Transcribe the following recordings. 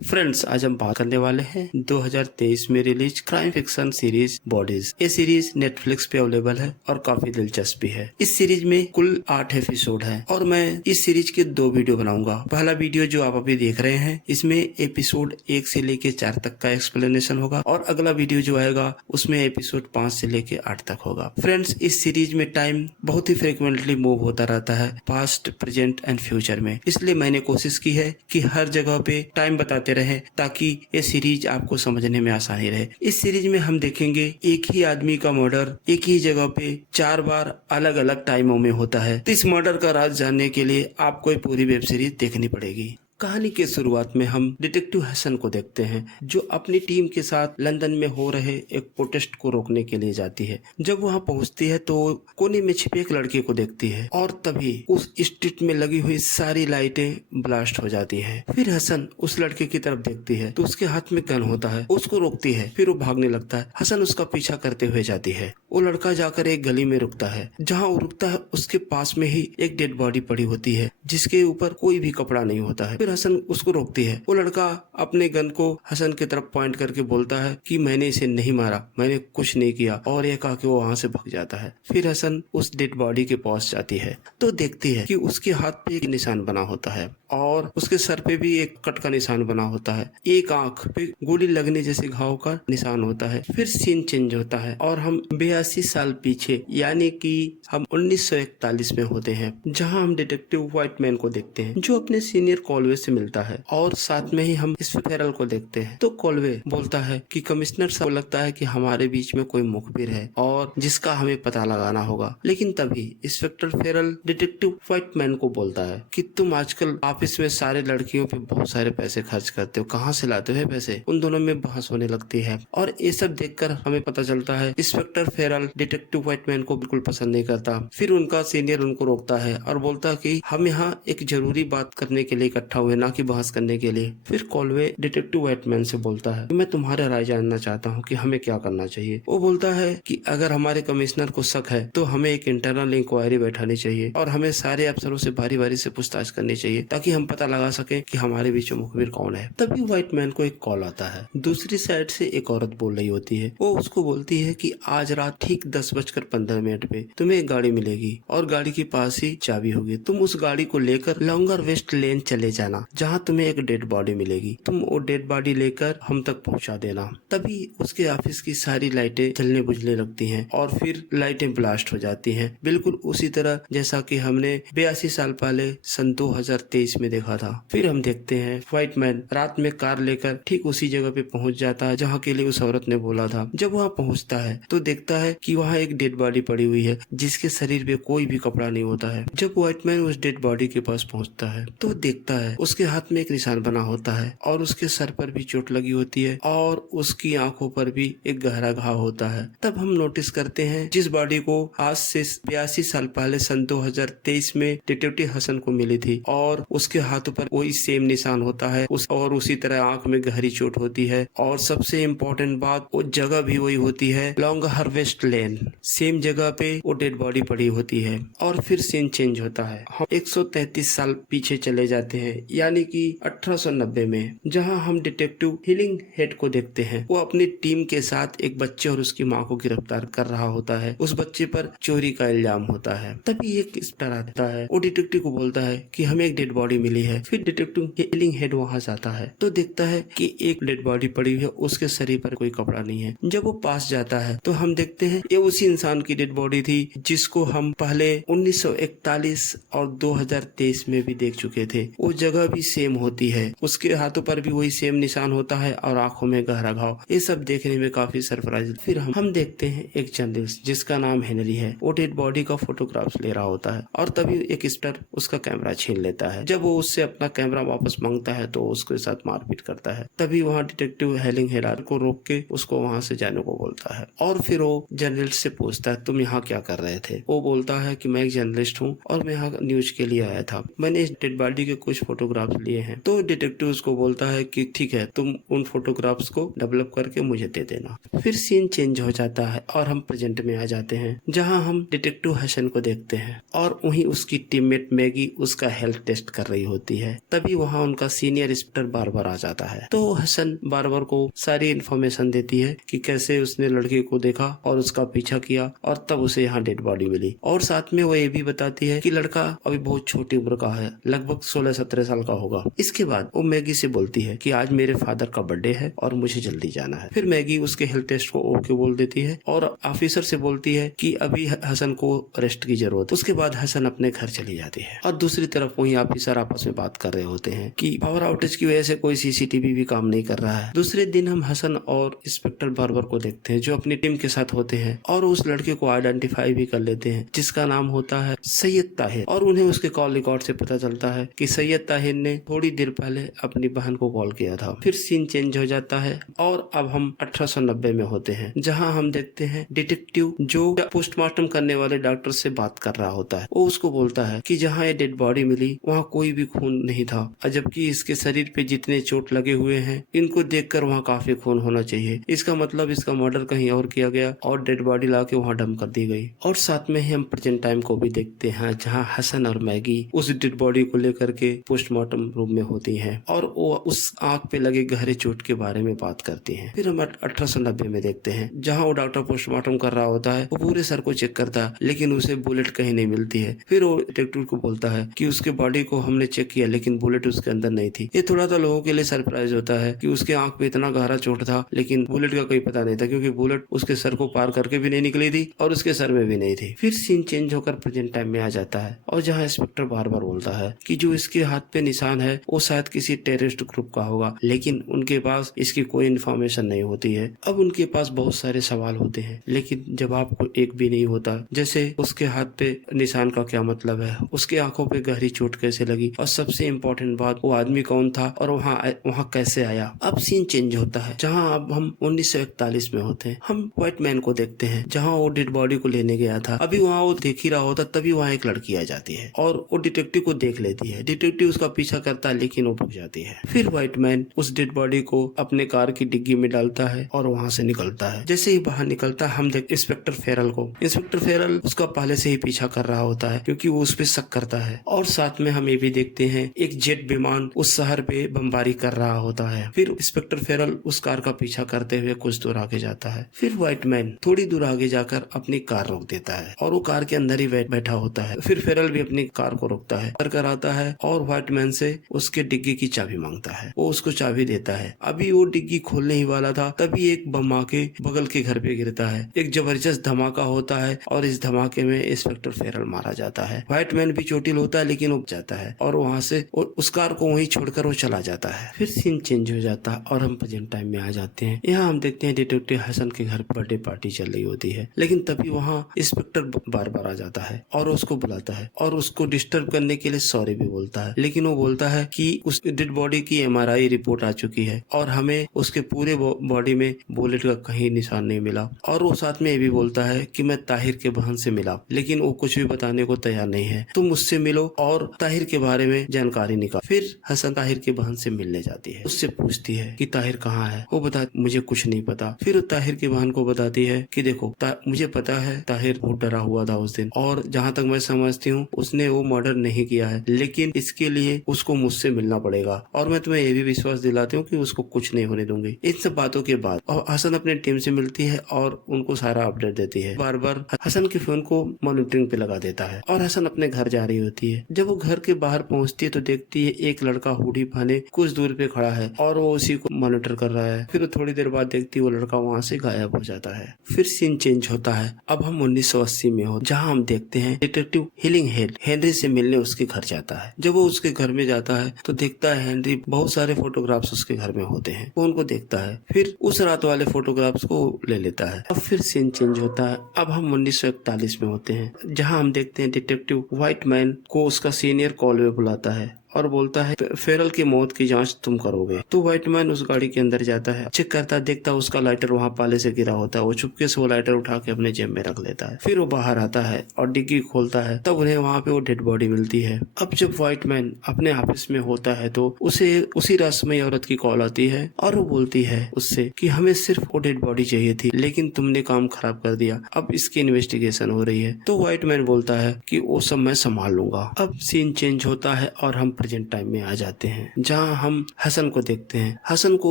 Friends, आज हम बात करने वाले हैं 2023 में release crime fiction series bodies. ये सीरीज नेटफ्लिक्स पे अवेलेबल है और काफी दिलचस्प भी है। इस सीरीज में कुल 8 एपिसोड हैं और मैं इस सीरीज के 2 वीडियो बनाऊंगा। पहला वीडियो जो आप अभी देख रहे हैं, इसमें एपिसोड 1 से लेके 4 तक का एक्सप्लेनेशन होगा और अगला वीडियो जो आएगा उसमें एपिसोड 5 से लेके 8 तक होगा। फ्रेंड्स, इस सीरीज में टाइम बहुत ही फ्रिक्वेंटली मूव होता रहता है, पास्ट, प्रेजेंट एंड फ्यूचर में। इसलिए मैंने कोशिश की है कि हर जगह पे टाइम बताते रहे ताकि ये सीरीज आपको समझने में आसानी रहे। इस सीरीज में हम देखेंगे एक ही आदमी का मर्डर एक ही जगह पे 4 बार अलग अलग टाइमों में होता है। तो इस मर्डर का राज जानने के लिए आपको ये पूरी वेब सीरीज देखनी पड़ेगी। कहानी के शुरुआत में हम डिटेक्टिव हसन को देखते हैं, जो अपनी टीम के साथ लंदन में हो रहे एक प्रोटेस्ट को रोकने के लिए जाती है। जब वहां पहुंचती है तो कोने में छिपे एक लड़के को देखती है और तभी उस स्ट्रीट में लगी हुई सारी लाइटें ब्लास्ट हो जाती हैं। फिर हसन उस लड़के की तरफ देखती है तो उसके हाथ में गन होता है, उसको रोकती है। फिर वो भागने लगता है। हसन उसका पीछा करते हुए जाती है। वो लड़का जाकर एक गली में रुकता है। जहाँ वो रुकता है उसके पास में ही एक डेड बॉडी पड़ी होती है, जिसके ऊपर कोई भी कपड़ा नहीं होता है। हसन उसको रोकती है। वो लड़का अपने गन को हसन की तरफ पॉइंट करके बोलता है कि मैंने इसे नहीं मारा, मैंने कुछ नहीं किया, और ये कहा कि वो वहाँ से भाग जाता है। फिर हसन उस डेड बॉडी के पास जाती है तो देखती है कि उसके हाथ पे एक निशान बना होता है और उसके सर पे भी एक कट का निशान बना होता है। एक आंख पे गोली लगने जैसे घाव का निशान होता है। फिर सीन चेंज होता है और हम 82 साल पीछे, यानी कि हम 1941 में होते हैं, जहां हम डिटेक्टिव व्हाइटमैन को देखते हैं, जो अपने सीनियर कॉलवे से मिलता है और साथ में ही हम फेरल को देखते हैं। तो कॉलवे बोलता है कि कमिश्नर साहब, लगता है कि हमारे बीच में कोई मुखबिर है और जिसका हमें पता लगाना होगा। लेकिन तभी इंस्पेक्टर फेरल डिटेक्टिव व्हाइटमैन को बोलता है कि तुम आजकल ऑफिस में सारे लड़कियों पे बहुत सारे पैसे खर्च करते हो, कहाँ से लाते हो पैसे। उन दोनों में बहस होने लगती है और ये सब देखकर हमें पता चलता है इंस्पेक्टर फेरल डिटेक्टिव व्हाइटमैन को बिल्कुल पसंद नहीं करता। फिर उनका सीनियर उनको रोकता है और बोलता है कि हम यहाँ एक जरूरी बात करने के लिए इकट्ठा हुए, ना कि बहस करने के लिए। फिर कॉलवे डिटेक्टिव व्हाइटमैन से बोलता है कि मैं तुम्हारा राय जानना चाहता हूँ कि हमें क्या करना चाहिए। वो बोलता है कि अगर हमारे कमिश्नर को शक है तो हमें एक इंटरनल इंक्वायरी बैठानी चाहिए और हमें सारे अफसरों से बारी बारी से पूछताछ करनी चाहिए, ताकि हम पता लगा सके कि हमारे बीच में मुखबिर कौन है। तभी व्हाइटमैन को एक कॉल आता है। दूसरी साइड से एक औरत बोल रही होती है। वो उसको बोलती है कि आज रात ठीक 10:15 पे तुम्हें एक गाड़ी मिलेगी और गाड़ी के पास ही चाबी होगी। तुम उस गाड़ी को लेकर लॉन्गर वेस्ट लेन चले जाना, जहाँ तुम्हें एक डेड बॉडी मिलेगी। तुम वो डेड बॉडी लेकर हम तक पहुँचा देना। तभी उसके ऑफिस की सारी लाइटें जलने बुझने लगती हैं और फिर लाइटें ब्लास्ट हो जाती हैं, बिल्कुल उसी तरह जैसा कि हमने 82 साल पहले सन 2023 में देखा था। फिर हम देखते हैं व्हाइटमैन रात में कार लेकर ठीक उसी जगह पे पहुंच जाता है जहाँ के लिए उस औरत ने बोला था। जब वहाँ पहुँचता है तो देखता है कि वहाँ एक डेड बॉडी पड़ी हुई है, जिसके शरीर पे कोई भी कपड़ा नहीं होता है। जब व्हाइटमैन उस डेड बॉडी के पास पहुँचता है तो देखता है उसके हाथ में एक निशान बना होता है और उसके सर पर भी चोट लगी होती है और उसकी आंखों पर भी एक गहरा घाव होता है। तब हम नोटिस करते हैं जिस बॉडी को आज से 82 साल पहले सन 2023 में डिटेक्टिव हसन को मिली थी और उसके हाथों पर वही सेम निशान होता है, और उसी तरह आंख में गहरी चोट होती है और सबसे इम्पोर्टेंट बात, वो जगह भी वही होती है, लॉन्गर वेस्ट लेन। सेम जगह पे वो डेड बॉडी पड़ी होती है। और फिर सीन चेंज होता है। हम 133 साल पीछे चले जाते हैं, यानी कि 1890 में, जहां हम डिटेक्टिव हिलिंग हेड को देखते हैं। वो अपनी टीम के साथ एक बच्चे और उसकी माँ को गिरफ्तार कर रहा होता है। उस बच्चे पर चोरी का इल्जाम होता है। तभी एक इंस्पेक्टर आता है। वो डिटेक्टिव को बोलता है कि हमें एक डेड बॉडी मिली है। फिर डिटेक्टिव हिलिंग हेड वहाँ जाता है तो देखता है कि एक डेड बॉडी पड़ी हुई है, उसके शरीर पर कोई कपड़ा नहीं है। जब वो पास जाता है तो हम देखते हैं ये उसी इंसान की डेड बॉडी थी जिसको हम पहले 1941 और 2023 में भी देख चुके थे। वो जगह भी सेम होती है, उसके हाथों पर भी वही सेम निशान होता है और आंखों में गहरा घाव। ये सब देखने में काफी सरप्राइज। फिर हम देखते हैं एक जर्नलिस्ट जिसका नाम हेनरी है। वो डेड बॉडी का फोटोग्राफ्स ले रहा होता है और तभी एक इंस्पेक्टर उसका कैमरा छीन लेता है। जब वो उससे अपना कैमरा वापस मांगता है तो उसके साथ मारपीट करता है। तभी वहाँ डिटेक्टिव हेलिंग हेड को रोक के उसको वहाँ से जाने को बोलता है और फिर वो जर्नलिस्ट से पूछता है तुम यहाँ क्या कर रहे थे। वो बोलता है कि मैं एक जर्नलिस्ट हूँ और मैं यहाँ न्यूज के लिए आया था। मैंने इस डेड बॉडी के कुछ फोटोग्राफ फोटोग्राफ्स लिए हैं। तो डिटेक्टिव उसको बोलता है कि ठीक है, तुम उन फोटोग्राफ्स को डेवलप करके मुझे दे देना। फिर सीन चेंज हो जाता है और हम प्रेजेंट में आ जाते हैं, जहाँ हम डिटेक्टिव हसन को देखते हैं और वहीं उसकी टीममेट मैगी उसका हेल्थ टेस्ट कर रही होती है। तभी वहाँ उनका सीनियर इंस्पेक्टर बार्बर आ जाता है। तो हसन बार्बर को सारी इन्फॉर्मेशन देती है कि कैसे उसने लड़के को देखा और उसका पीछा किया और तब उसे यहाँ डेड बॉडी मिली। और साथ में वो ये भी बताती है कि लड़का अभी बहुत छोटी उम्र का है, लगभग 16-17 साल का होगा। इसके बाद वो मैगी से बोलती है कि आज मेरे फादर का बर्थडे है और मुझे जल्दी जाना है। फिर मैगी उसके हेल्थ टेस्ट को ओके बोल देती है और ऑफिसर से बोलती है कि अभी हसन को रेस्ट की जरूरत। उसके बाद हसन अपने घर चली जाती है और दूसरी तरफ वही ऑफिसर आपस में बात कर रहे होते हैं कि पावर आउटेज की वजह से कोई सीसीटीवी भी काम नहीं कर रहा है। दूसरे दिन हम हसन और इंस्पेक्टर बार्बर को देखते हैं जो अपनी टीम के साथ होते हैं और उस लड़के को आइडेंटिफाई भी कर लेते हैं जिसका नाम होता है सैयद ताहिर। और उन्हें उसके कॉल रिकॉर्ड से पता चलता है कि सैयद ताहिर ने थोड़ी देर पहले अपनी बहन को कॉल किया था। फिर सीन चेंज हो जाता है और अब हम 1890 में होते हैं, जहां हम देखते हैं डिटेक्टिव जो पोस्टमार्टम करने वाले डॉक्टर से बात कर रहा होता है। वो उसको बोलता है कि जहां ये डेड बॉडी मिली वहां कोई भी खून नहीं था, जबकि इसके शरीर पे जितने चोट लगे हुए हैं इनको देखकर वहां काफी खून होना चाहिए। इसका मतलब इसका मर्डर कहीं और किया गया और डेड बॉडी लाके वहां डंप कर दी गई। और साथ में ही हम प्रेजेंट टाइम को भी देखते हैं, जहां हसन और मैगी उस डेड बॉडी को लेकर के पोस्टमार्टम रूम में होती हैं और वो उस आंख पे लगे गहरे चोट के बारे में बात करती हैं। फिर हम 1890 में देखते हैं, जहां वो डॉक्टर पोस्टमार्टम कर रहा होता है। वो पूरे सर को चेक करता है लेकिन उसे बुलेट कहीं नहीं मिलती है। फिर वो डिटेक्टिव को बोलता है कि उसके बॉडी को हमने चेक किया लेकिन बुलेट उसके अंदर नहीं थी। ये थोड़ा सा लोगों के लिए सरप्राइज होता है कि उसके आंख पे इतना गहरा चोट था लेकिन बुलेट का कोई पता नहीं था, क्योंकि बुलेट उसके सर को पार करके भी नहीं निकली थी और उसके सर में भी नहीं थी। फिर सीन चेंज होकर प्रेजेंट टाइम में आ जाता है और जहाँ इंस्पेक्टर बार बार बोलता है कि जो इसके हाथ पे निशान है वो शायद किसी टेररिस्ट ग्रुप का होगा, लेकिन उनके पास इसकी कोई इन्फॉर्मेशन नहीं होती है। अब उनके पास बहुत सारे सवाल होते हैं लेकिन जवाब को एक भी नहीं होता, जैसे उसके हाथ पे निशान का क्या मतलब है, उसके आंखों पे गहरी चोट कैसे लगी, और सबसे इम्पोर्टेंट बात वो आदमी कौन था और वहाँ कैसे आया। अब सीन चेंज होता है, जहाँ अब हम 1941 में होते हैं। हम व्हाइट मैन को देखते हैं जहाँ वो डेड बॉडी को लेने गया था। अभी वहाँ वो देख ही रहा होता, तभी वहाँ एक लड़की आ जाती है और वो डिटेक्टिव को देख लेती है। डिटेक्टिव उसका पीछा करता है लेकिन वो भग जाती है। फिर व्हाइट मैन उस डेड बॉडी को अपने कार की डिग्गी में डालता है और वहाँ से निकलता है। जैसे ही बाहर निकलता है हम देख इंस्पेक्टर फेरल को। इंस्पेक्टर फेरल उसका पहले से ही पीछा कर रहा होता है क्योंकि वो उस पर शक करता है। और साथ में हम ये भी देखते हैं एक जेट विमान उस शहर पे बमबारी कर रहा होता है। फिर इंस्पेक्टर फेरल उस कार का पीछा करते हुए कुछ दूर आगे जाता है। फिर व्हाइट मैन थोड़ी दूर आगे जाकर अपनी कार रोक देता है और वो कार के अंदर ही बैठा होता है। फिर फेरल भी अपनी कार को रोकता है, कर आता है और व्हाइट मैन से उसके डिग्गी की चाबी मांगता है। वो उसको चाबी देता है। अभी वो डिग्गी खोलने ही वाला था, तभी एक बम आके बगल के घर पे गिरता है। एक जबरदस्त धमाका होता है और इस धमाके में इंस्पेक्टर फेरल मारा जाता है। व्हाइट मैन भी चोटिल होता है लेकिन उब जाता है और वहाँ से उस कार को वहीं छोड़कर वो चला जाता है। फिर सीन चेंज हो जाता है और हम प्रेजेंट टाइम में आ जाते हैं। यहाँ हम देखते हैं डिटेक्टिव हसन के घर बर्थडे पार्टी चल रही होती है, लेकिन तभी वहाँ इंस्पेक्टर बार बार आ जाता है और उसको बुलाता है और उसको डिस्टर्ब करने के लिए सॉरी भी बोलता है। लेकिन वो बोलता है कि उस डेड बॉडी की MRI रिपोर्ट आ चुकी है और हमें उसके पूरे बॉडी में बुलेट का कहीं निशान नहीं मिला। और वो साथ में ये भी बोलता है कि मैं ताहिर के बहन से मिला, लेकिन वो कुछ भी बताने को तैयार नहीं है। तुम मुझसे मिलो और ताहिर के बारे में जानकारी निकाल। फिर हसन ताहिर के बहन से मिलने जाती है। उससे पूछती है कि ताहिर कहाँ है। वो बता मुझे कुछ नहीं पता। फिर ताहिर की बहन को बताती है कि देखो मुझे पता है ताहिर बहुत डरा हुआ था उस दिन, और जहाँ तक मैं समझती हूँ उसने वो मर्डर नहीं किया है, लेकिन इसके लिए उसको मुझसे मिलना पड़ेगा और मैं तुम्हें ये भी विश्वास दिलाती हूँ कि उसको कुछ नहीं होने दूंगी। इन सब बातों के बाद और हसन अपने टीम से मिलती है और उनको सारा अपडेट देती है। बार बार हसन के फोन को मॉनिटरिंग पे लगा देता है और हसन अपने घर जा रही होती है। जब वो घर के बाहर पहुंचती है तो देखती है एक लड़का हुडी पहने कुछ दूर पे खड़ा है और वो उसी को मॉनिटर कर रहा है। फिर थोड़ी देर बाद देखती है वो लड़का वहाँ से गायब हो जाता है। फिर सीन चेंज होता है। अब हम 1980 में हो, जहाँ हम देखते हैं डिटेक्टिव हिलिंग हेड हेनरी से मिलने उसके घर जाता है। जब वो उसके घर में जाता है तो देखता है हेनरी बहुत सारे फोटोग्राफ्स उसके घर में होते हैं। वो उनको देखता है, फिर उस रात वाले फोटोग्राफ्स को ले लेता है। अब फिर सीन चेंज होता है। अब हम 1941 में होते हैं, जहाँ हम देखते हैं डिटेक्टिव व्हाइट मैन को उसका सीनियर कॉल में बुलाता है और बोलता है फेरल की मौत की जांच तुम करोगे। तो व्हाइट मैन उस गाड़ी के अंदर जाता है, चेक करता, देखता उसका लाइटर वहाँ पाले से गिरा होता है। वो चुपके से वो लाइटर उठा के अपने जेब में रख लेता है। फिर वो बाहर आता है और डिग्गी खोलता है, तब उन्हें वहाँ पे वो डेड बॉडी मिलती है। अब जब व्हाइट मैन अपने ऑफिस में होता है तो उसे उसी रहस्यमयी औरत की कॉल आती है और वो बोलती है उससे कि हमें सिर्फ वो डेड बॉडी चाहिए थी, लेकिन तुमने काम खराब कर दिया, अब इसकी इन्वेस्टिगेशन हो रही है। तो व्हाइट मैन बोलता है कि वो सब मैं संभाल लूंगा। अब सीन चेंज होता है और हम प्रेजेंट टाइम में आ जाते हैं, जहाँ हम हसन को देखते हैं। हसन को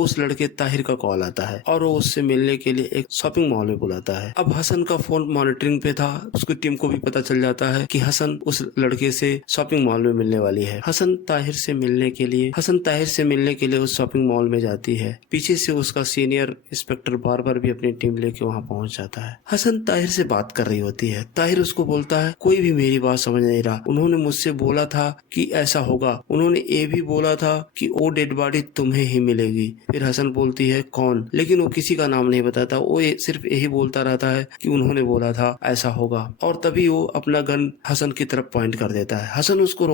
उस लड़के ताहिर का कॉल आता है और वो उससे मिलने के लिए एक शॉपिंग मॉल में बुलाता है। अब हसन का फोन मॉनिटरिंग पे था, उसकी टीम को भी पता चल जाता है कि हसन उस लड़के से शॉपिंग मॉल में मिलने वाली है। हसन ताहिर से मिलने के लिए उस शॉपिंग मॉल में जाती है। पीछे से उसका सीनियर इंस्पेक्टर बार-बार भी अपनी टीम लेके वहाँ पहुँच जाता है। हसन ताहिर से बात कर रही होती है। ताहिर उसको बोलता है कोई भी मेरी बात समझ नहीं रहा, उन्होंने मुझसे बोला था कि ऐसा होगा, उन्होंने ये भी बोला था कि वो डेड बॉडी तुम्हें ही मिलेगी। फिर हसन बोलती है कौन, लेकिन वो किसी का नाम नहीं बताता, वो सिर्फ यही बोलता रहता है कि उन्होंने बोला था ऐसा होगा। और तभी वो अपना गन हसन की तरफ पॉइंट कर देता है। हसन उसको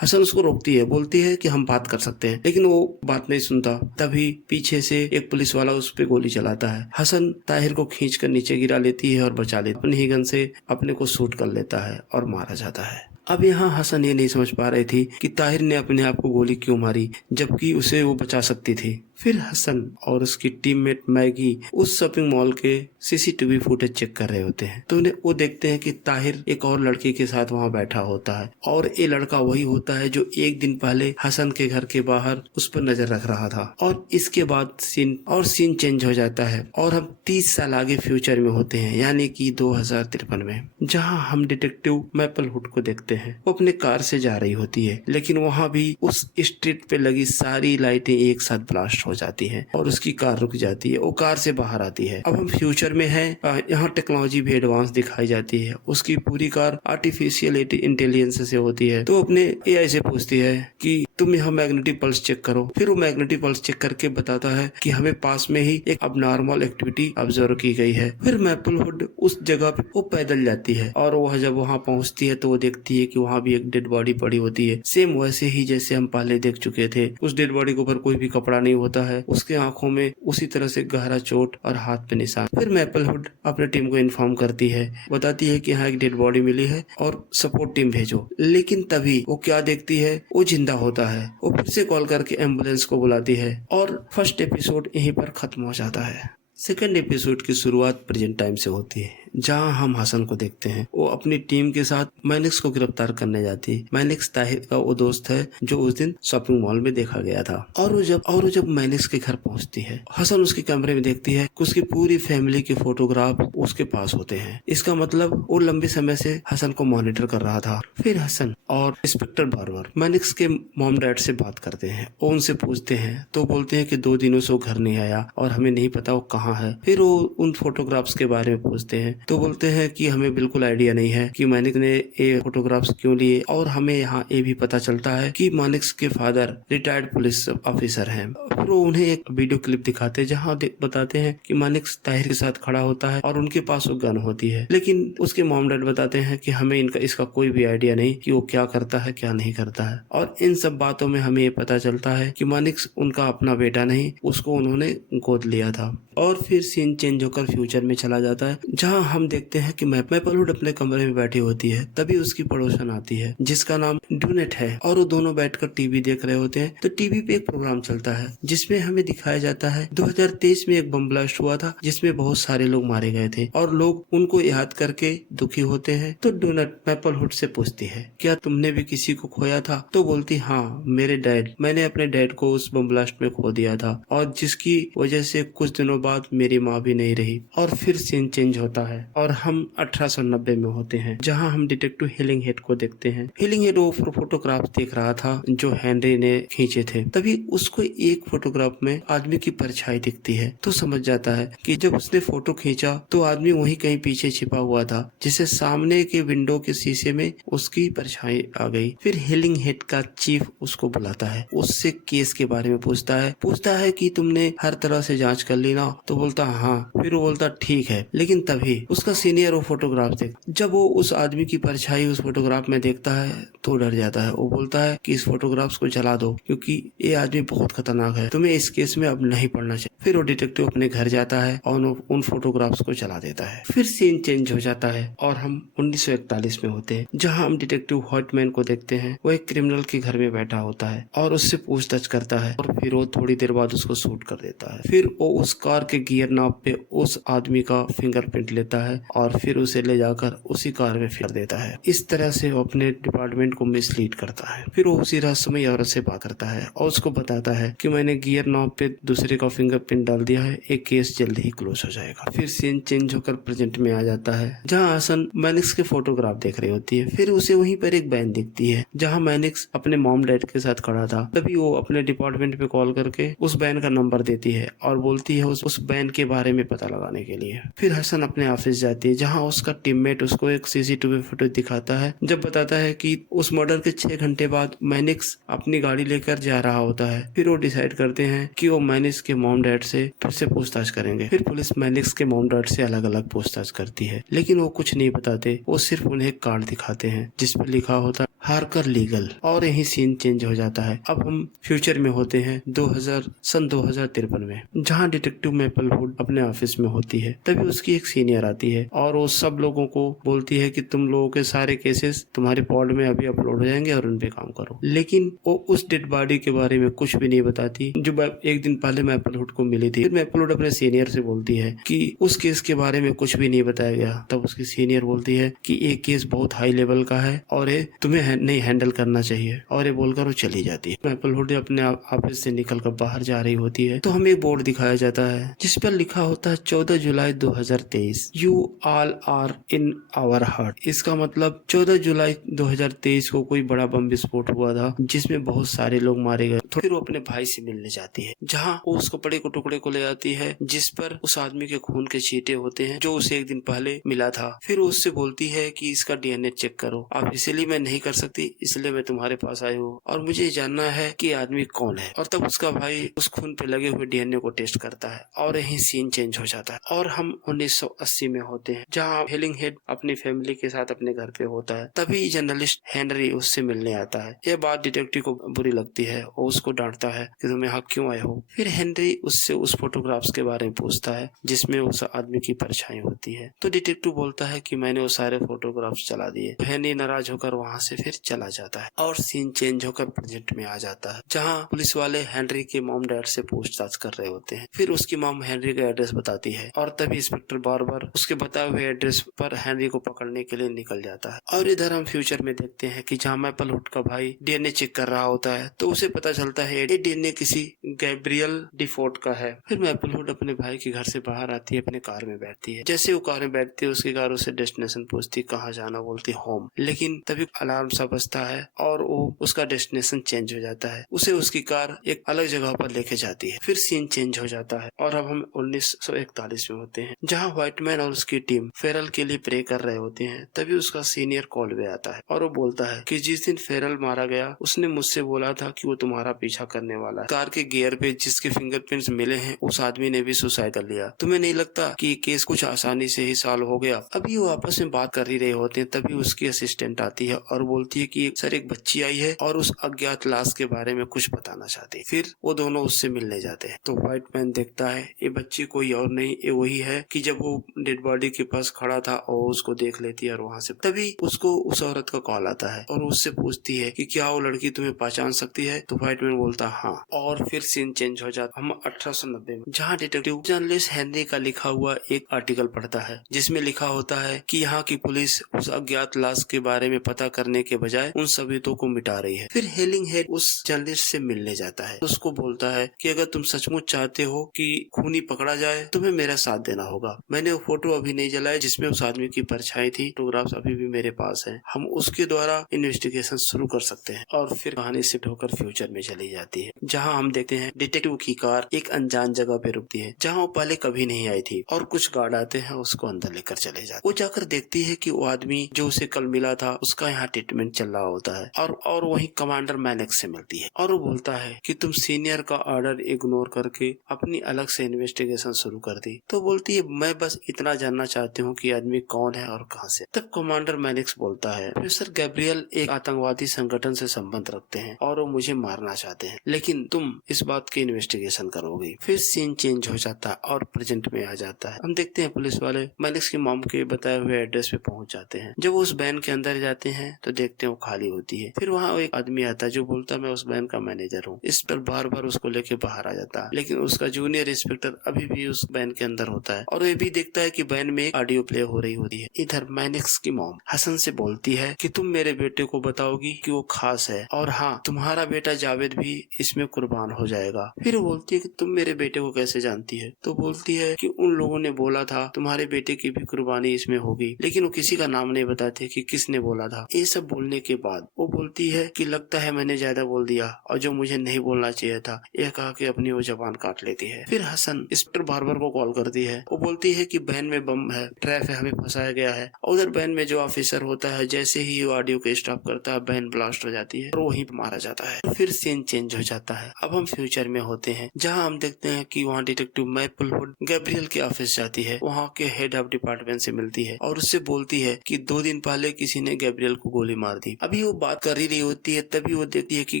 रोकती है, बोलती है कि हम बात कर सकते हैं, लेकिन वो बात नहीं सुनता। तभी पीछे से एक पुलिस वाला उस पे गोली चलाता है। हसन ताहिर को खींचकर नीचे गिरा लेती है और बचा लेती है। अपनी ही गन से अपने को शूट कर लेता है और मारा जाता है। अब यहाँ हसन ये नहीं समझ पा रही थी कि ताहिर ने अपने आप को गोली क्यों मारी, जबकि उसे वो बचा सकती थी। फिर हसन और उसकी टीममेट मैगी उस शॉपिंग मॉल के सीसीटीवी फुटेज चेक कर रहे होते हैं, तो उन्हें वो देखते हैं कि ताहिर एक और लड़की के साथ वहाँ बैठा होता है और ये लड़का वही होता है जो एक दिन पहले हसन के घर के बाहर उस पर नजर रख रहा था। और इसके बाद सीन चेंज हो जाता है और हम 30 साल आगे फ्यूचर में होते हैं, यानी कि 2053 में, जहाँ हम डिटेक्टिव मैपलहुड को देखते हैं। वो अपने कार से जा रही होती है, लेकिन वहाँ भी उस स्ट्रीट पे लगी सारी लाइटें एक साथ ब्लास्ट हो जाती है और उसकी कार रुक जाती है। वो कार से बाहर आती है। अब हम फ्यूचर में हैं, यहाँ टेक्नोलॉजी भी एडवांस दिखाई जाती है। उसकी पूरी कार आर्टिफिशियल इंटेलिजेंस से होती है। तो अपने एआई से पूछती है कि तुम यहाँ मैग्नेटिक पल्स चेक करो। फिर वो मैग्नेटिक पल्स चेक करके बताता है कि हमें पास में ही एक अबनॉर्मल एक्टिविटी ऑब्जर्व की गई है। फिर मैपलहुड उस जगह पे वो पैदल जाती है और वह जब वहाँ पहुँचती है तो वो देखती है कि वहाँ भी एक डेड बॉडी पड़ी होती है, सेम वैसे ही जैसे हम पहले देख चुके थे। उस डेड बॉडी के ऊपर कोई भी कपड़ा नहीं होता है, उसके आंखों में उसी तरह से गहरा चोट और हाथ पे निशान। फिर मैपलहुड अपने टीम को इन्फॉर्म करती है, बताती है कि यहाँ एक डेड बॉडी मिली है और सपोर्ट टीम भेजो। लेकिन तभी वो क्या देखती है, वो जिंदा होता है। वो फिर से कॉल करके एम्बुलेंस को बुलाती है और फर्स्ट एपिसोड यहीं पर खत्म हो जाता है। सेकेंड एपिसोड की शुरुआत प्रेजेंट टाइम से होती है, जहां हम हसन को देखते हैं। वो अपनी टीम के साथ मैनिक्स को गिरफ्तार करने जाती है। मैनिक्स ताहिर का वो दोस्त है जो उस दिन शॉपिंग मॉल में देखा गया था। और वो जब मैनिक्स के घर पहुंचती है, हसन उसके कमरे में देखती है कि उसकी पूरी फैमिली के फोटोग्राफ उसके पास होते हैं। इसका मतलब वो लंबे समय से हसन को मॉनिटर कर रहा था। फिर हसन और इंस्पेक्टर बार्बर मैनिक्स के मॉम डैड से बात करते हैं। वो उनसे पूछते हैं तो बोलते हैं कि 2 दिनों से वो घर नहीं आया और हमें नहीं पता वो कहाँ है। फिर वो उन फोटोग्राफ्स के बारे में पूछते हैं तो बोलते हैं कि हमें बिल्कुल आइडिया नहीं है कि मानिक ने ये फोटोग्राफ्स क्यों लिए। और हमें यहाँ ये भी पता चलता है कि मानिक्स के फादर रिटायर्ड पुलिस ऑफिसर हैं। फिर वो उन्हें एक वीडियो क्लिप दिखाते हैं जहाँ बताते हैं कि मानिक्स ताहिर के साथ खड़ा होता है और उनके पास वो गन होती है। लेकिन उसके मॉम डैड बताते हैं कि हमें इसका कोई भी आइडिया नहीं कि वो क्या करता है क्या नहीं करता है। और इन सब बातों में हमें ये पता चलता है कि मानिक्स उनका अपना बेटा नहीं, उसको उन्होंने गोद लिया था। और फिर सीन चेंज होकर फ्यूचर में चला जाता है, जहां हम देखते हैं कि मैपलहुड अपने कमरे में बैठी होती है। तभी उसकी पड़ोसन आती है जिसका नाम डूनेट है और वो दोनों बैठकर टीवी देख रहे होते हैं। तो टीवी पे एक प्रोग्राम चलता है जिसमें हमें दिखाया जाता है 2023 में एक बम ब्लास्ट हुआ था जिसमें बहुत सारे लोग मारे गए थे और लोग उनको याद करके दुखी होते हैं। तो डूनेट मैपलहुड से पूछती है क्या तुमने भी किसी को खोया था? तो बोलती हाँ, मेरे डैड, मैंने अपने डैड को उस बम ब्लास्ट में खो दिया था और जिसकी वजह से कुछ दिनों बाद मेरी माँ भी नहीं रही। और फिर सीन चेंज होता है और हम 1890 में होते हैं, जहां हम डिटेक्टिव हिलिंगहेड को देखते हैं। हिलिंगहेड वो फोटोग्राफ देख रहा था जो हेनरी ने खींचे थे। तभी उसको एक फोटोग्राफ में आदमी की परछाई दिखती है। तो समझ जाता है कि जब उसने फोटो खींचा तो आदमी वहीं कहीं पीछे छिपा हुआ था, जिसे सामने के विंडो के शीशे में उसकी परछाई आ गई। फिर हिलिंगहेड का चीफ उसको बुलाता है, उससे केस के बारे में पूछता है कि तुमने हर तरह से जांच कर ली ना? तो बोलता हाँ। फिर वो बोलता ठीक है, लेकिन तभी उसका सीनियर वो फोटोग्राफ देख, जब वो उस आदमी की परछाई उस फोटोग्राफ में देखता है तो डर जाता है। वो बोलता है कि इस फोटोग्राफ्स को जला दो क्योंकि ये आदमी बहुत खतरनाक है, तुम्हें इस केस में अब नहीं पढ़ना चाहिए। फिर वो डिटेक्टिव अपने घर जाता है और उन फोटोग्राफ्स को जला देता है। फिर सीन चेंज हो जाता है और हम 1941 में होते हैं, जहाँ हम डिटेक्टिव व्हाइटमैन को देखते हैं। वो एक क्रिमिनल के घर में बैठा होता है और उससे पूछताछ करता है और फिर वो थोड़ी देर बाद उसको शूट कर देता है। फिर वो उस कार के गियर नॉब पे उस आदमी का फिंगरप्रिंट लेता है और फिर उसे ले जाकर उसी कार में फेंक देता है। इस तरह से वो अपने डिपार्टमेंट को मिसलीड करता है। फिर वो उसी रहस्यमयी औरत से बात करता है और उसको बताता है कि मैंने गियर नॉब पे दूसरे का फिंगरप्रिंट डाल दिया है, एक केस जल्द ही क्लोज हो जाएगा। फिर सीन चेंज होकर प्रेजेंट में आ जाता है, जहाँ आसन मैनिक्स के फोटोग्राफ देख रही होती है। फिर उसे वहीं पर एक वैन दिखती है जहाँ मैनिक्स अपने मॉम डैड के साथ खड़ा था। तभी वो अपने डिपार्टमेंट पे कॉल करके उस वैन का नंबर देती है और बोलती है उस वैन के बारे में पता लगाने के लिए। फिर हसन अपने ऑफिस जाती है, जहाँ उसका टीममेट उसको एक सीसीटीवी फुटेज दिखाता है, जब बताता है कि उस मर्डर के 6 घंटे बाद मैनिक्स अपनी गाड़ी लेकर जा रहा होता है। फिर वो डिसाइड करते हैं कि वो मैनिक्स के मॉम डैड से फिर से पूछताछ करेंगे। फिर पुलिस मैनिक्स के मॉम डैड से अलग अलग पूछताछ करती है, लेकिन वो कुछ नहीं बताते। वो सिर्फ उन्हें एक कार्ड दिखाते हैं जिस पर लिखा होता है हार्कर लीगल, और यही सीन चेंज हो जाता है। अब हम फ्यूचर में होते हैं 2053 में, जहाँ डिटेक्टिव मैपलवुड अपने ऑफिस में होती है। तभी उसकी एक सीनियर आती है और वो सब लोगों को बोलती है कि तुम लोगों के सारे केसेस तुम्हारे पॉड में अभी अपलोड हो जाएंगे और उन पे काम करो। लेकिन वो उस डेड बॉडी के बारे में कुछ भी नहीं बताती जो एक दिन पहले मैपलवुड को मिली थी। मैपलवुड अपने सीनियर से बोलती है कि उस केस के बारे में कुछ भी नहीं बताया गया। तब उसकी सीनियर बोलती है कि ये केस बहुत हाई लेवल का है और ये तुम्हें नहीं हैंडल करना चाहिए, और ये बोलकर वो चली जाती है। मैपलवुड अपने ऑफिस से निकलकर बाहर जा रही होती है तो हमें एक बोर्ड दिखाया जाता है जिस पर लिखा होता है 14 जुलाई 2023, you all are in our heart. इसका मतलब 14 जुलाई 2023 को कोई बड़ा बम विस्फोट हुआ था जिसमें बहुत सारे लोग मारे गए। फिर वो अपने भाई से मिलने जाती है, जहाँ वो उस कपड़े को टुकड़े को ले आती है जिस पर उस आदमी के खून के छींटे होते हैं जो उसे एक दिन पहले मिला था। फिर वो उससे बोलती है कि इसका डीएनए चेक करो। अब इसलिए मैं नहीं कर सकती, इसलिए मैं तुम्हारे पास आई हूँ और मुझे जानना है कि आदमी कौन है। और तब उसका भाई उस खून पे लगे हुए डीएनए को टेस्ट करता है और यही सीन चेंज हो जाता है और हम 1980 में होते हैं, जहाँ हेलिंगहेड अपनी फैमिली के साथ अपने घर पे होता है। तभी जर्नलिस्ट हेनरी उससे मिलने आता है। यह बात डिटेक्टिव को बुरी लगती है और उसको डांटता है कि तुम यहाँ क्यों आए हो। फिर हेनरी उससे उस फोटोग्राफ्स के बारे में पूछता है जिसमें उस आदमी की परछाई होती है। तो डिटेक्टिव बोलता है कि मैंने वो सारे फोटोग्राफ्स चला दिए। तो हेनरी नाराज होकर वहाँ से फिर चला जाता है और सीन चेंज होकर प्रेजेंट में आ जाता है, जहाँ पुलिस वाले हेनरी के मॉम डैड से पूछताछ कर रहे होते हैं। फिर उसकी मॉम हेनरी का एड्रेस बताती है और तभी इंस्पेक्टर बार-बार उसके बताए हुए एड्रेस पर हेनरी को पकड़ने के लिए निकल जाता है। और इधर हम फ्यूचर में देखते हैं कि जहाँ मैपलवुड का भाई डीएनए चेक कर रहा होता है तो उसे पता चलता है ये डीएनए किसी गैब्रियल डिफोर्ट का है। फिर मैपलवुड अपने भाई के घर से बाहर आती है, अपने कार में बैठती है। जैसे वो कार में बैठती है उसकी कार उसे डेस्टिनेशन पूछती, कहाँ जाना, बोलती होम। लेकिन तभी अलार्म सा बजता है और वो उसका डेस्टिनेशन चेंज हो जाता है। उसे उसकी कार एक अलग जगह पर लेके जाती है। फिर सीन चेंज हो जाता है और अब हम 1941 में होते हैं, जहाँ व्हाइटमैन और उसकी टीम फेरल के लिए प्रे कर रहे होते हैं। तभी उसका सीनियर कॉल पे आता है और वो बोलता है कि जिस दिन फेरल मारा गया उसने मुझसे बोला था कि वो तुम्हारा पीछा करने वाला है। कार के गियर पे जिसके फिंगरप्रिंट्स मिले हैं उस आदमी ने भी सुसाइड कर लिया। तुम्हें नहीं लगता कि ये केस कुछ आसानी से ही सॉल्व हो गया? अभी वो आपस में बात कर ही रहे होते हैं, तभी उसकी असिस्टेंट आती है और बोलती है कि सर एक बच्ची आई है और उस अज्ञात लाश के बारे में कुछ बताना चाहती है। फिर वो दोनों उससे मिलने जाते हैं तो व्हाइटमैन देखता है ये बच्ची कोई और नहीं, ये वही है कि जब वो डेड बॉडी के पास खड़ा था और उसको देख लेती है और वहाँ से तभी उसको उस औरत का कॉल आता है और उससे पूछती है कि क्या वो लड़की तुम्हें पहचान सकती है? तो व्हाइटमैन बोलता हाँ। और फिर सीन चेंज हो जाता हम 1890 में, जहाँ डिटेक्टिव जर्नलिस्ट हेनरी का लिखा हुआ एक आर्टिकल पढ़ता है जिसमें लिखा होता है कि यहाँ की पुलिस उस अज्ञात लाश के बारे में पता करने के बजाय उन सबूतों को मिटा रही है। फिर हेलिंगहेड उस जर्नलिस्ट से मिलने जाता है, उसको बोलता है कि अगर तुम सचमुच चाहते हो कि खूनी पकड़ा जाए तुम्हें मेरा साथ देना होगा। मैंने वो फोटो अभी नहीं जलाया जिसमें उस आदमी की परछाई थी, फोटोग्राफ्स अभी भी मेरे पास है, हम उसके द्वारा इन्वेस्टिगेशन शुरू कर सकते हैं। और फिर कहानी शिफ्ट होकर फ्यूचर में चली जाती है, जहाँ हम देखते हैं डिटेक्टिव की कार एक अनजान जगह पे रुकती है जहाँ वो पहले कभी नहीं आई थी और कुछ गार्ड आते हैं उसको अंदर लेकर चले जाते। वो जाकर देखती है कि वो आदमी जो उसे कल मिला था उसका यहाँ ट्रीटमेंट चल रहा होता है और वही कमांडर मैनेक्स से मिलती है और वो बोलता है कि तुम सीनियर का ऑर्डर इग्नोर करके अपनी अलग से इन्वेस्टिगेशन शुरू कर दी। तो बोलती है मैं बस इतना जानना चाहती हूँ कि आदमी कौन है और कहाँ से। तब कमांडर मैनिक्स बोलता है, प्रोफेसर गैब्रियल एक आतंकवादी संगठन से संबंध रखते हैं और वो मुझे मारना चाहते हैं, लेकिन तुम इस बात की इन्वेस्टिगेशन करोगी। फिर सीन चेंज हो जाता है और प्रेजेंट में आ जाता है। हम देखते हैं पुलिस वाले मैनिक्स की मॉम के बताए हुए एड्रेस पे पहुंच जाते हैं। जब वो उस वैन के अंदर जाते हैं तो देखते हैं वो खाली होती है। फिर वहाँ एक आदमी आता है जो बोलता है मैं उस वैन का मैनेजर हूँ। इंस्पेक्टर बार बार उसको लेके बाहर आ जाता है, लेकिन उसका जूनियर इंस्पेक्टर अभी भी उस वैन के अंदर होता है और ये भी देखता है कि वैन में ऑडियो प्ले हो रही होती है। इधर मैनिक्स की मॉम हसन से बोलती है कि तुम मेरे बेटे को बताओगी कि वो खास है और हाँ, तुम्हारा बेटा जावेद भी इसमें कुर्बान हो जाएगा। फिर वो बोलती है कि तुम मेरे बेटे को कैसे जानती है? तो बोलती है कि उन लोगों ने बोला था तुम्हारे बेटे की भी कुर्बानी इसमें होगी, लेकिन वो किसी का नाम नहीं बताते कि किसने बोला था। ये सब बोलने के बाद वो बोलती है कि लगता है मैंने ज्यादा बोल दिया और जो मुझे नहीं बोलना चाहिए था, यह कहा कि अपनी वो जबान काट लेती है। फिर हसन इंस्पेक्टर बार्बर को कॉल करती है। वो बोलती है कि वैन में बम है, ट्रैप है, हमें फंसाया गया है। उधर वैन में जो ऑफिसर होता है जैसे ही वो ऑडियो को स्टॉप करता है वैन ब्लास्ट हो जाती है और वहीं पे मारा जाता है। फिर सीन चेंज हो जाता है। अब हम फ्यूचर में होते हैं जहाँ हम देखते हैं कि वहाँ डिटेक्टिव मैपलवुड गैब्रियल के ऑफिस जाती है, वहाँ के हेड ऑफ डिपार्टमेंट से मिलती है और उससे बोलती है कि 2 दिन पहले किसी ने गैब्रियल को गोली मार दी। अभी वो बात कर ही रही होती है तभी वो देखती है कि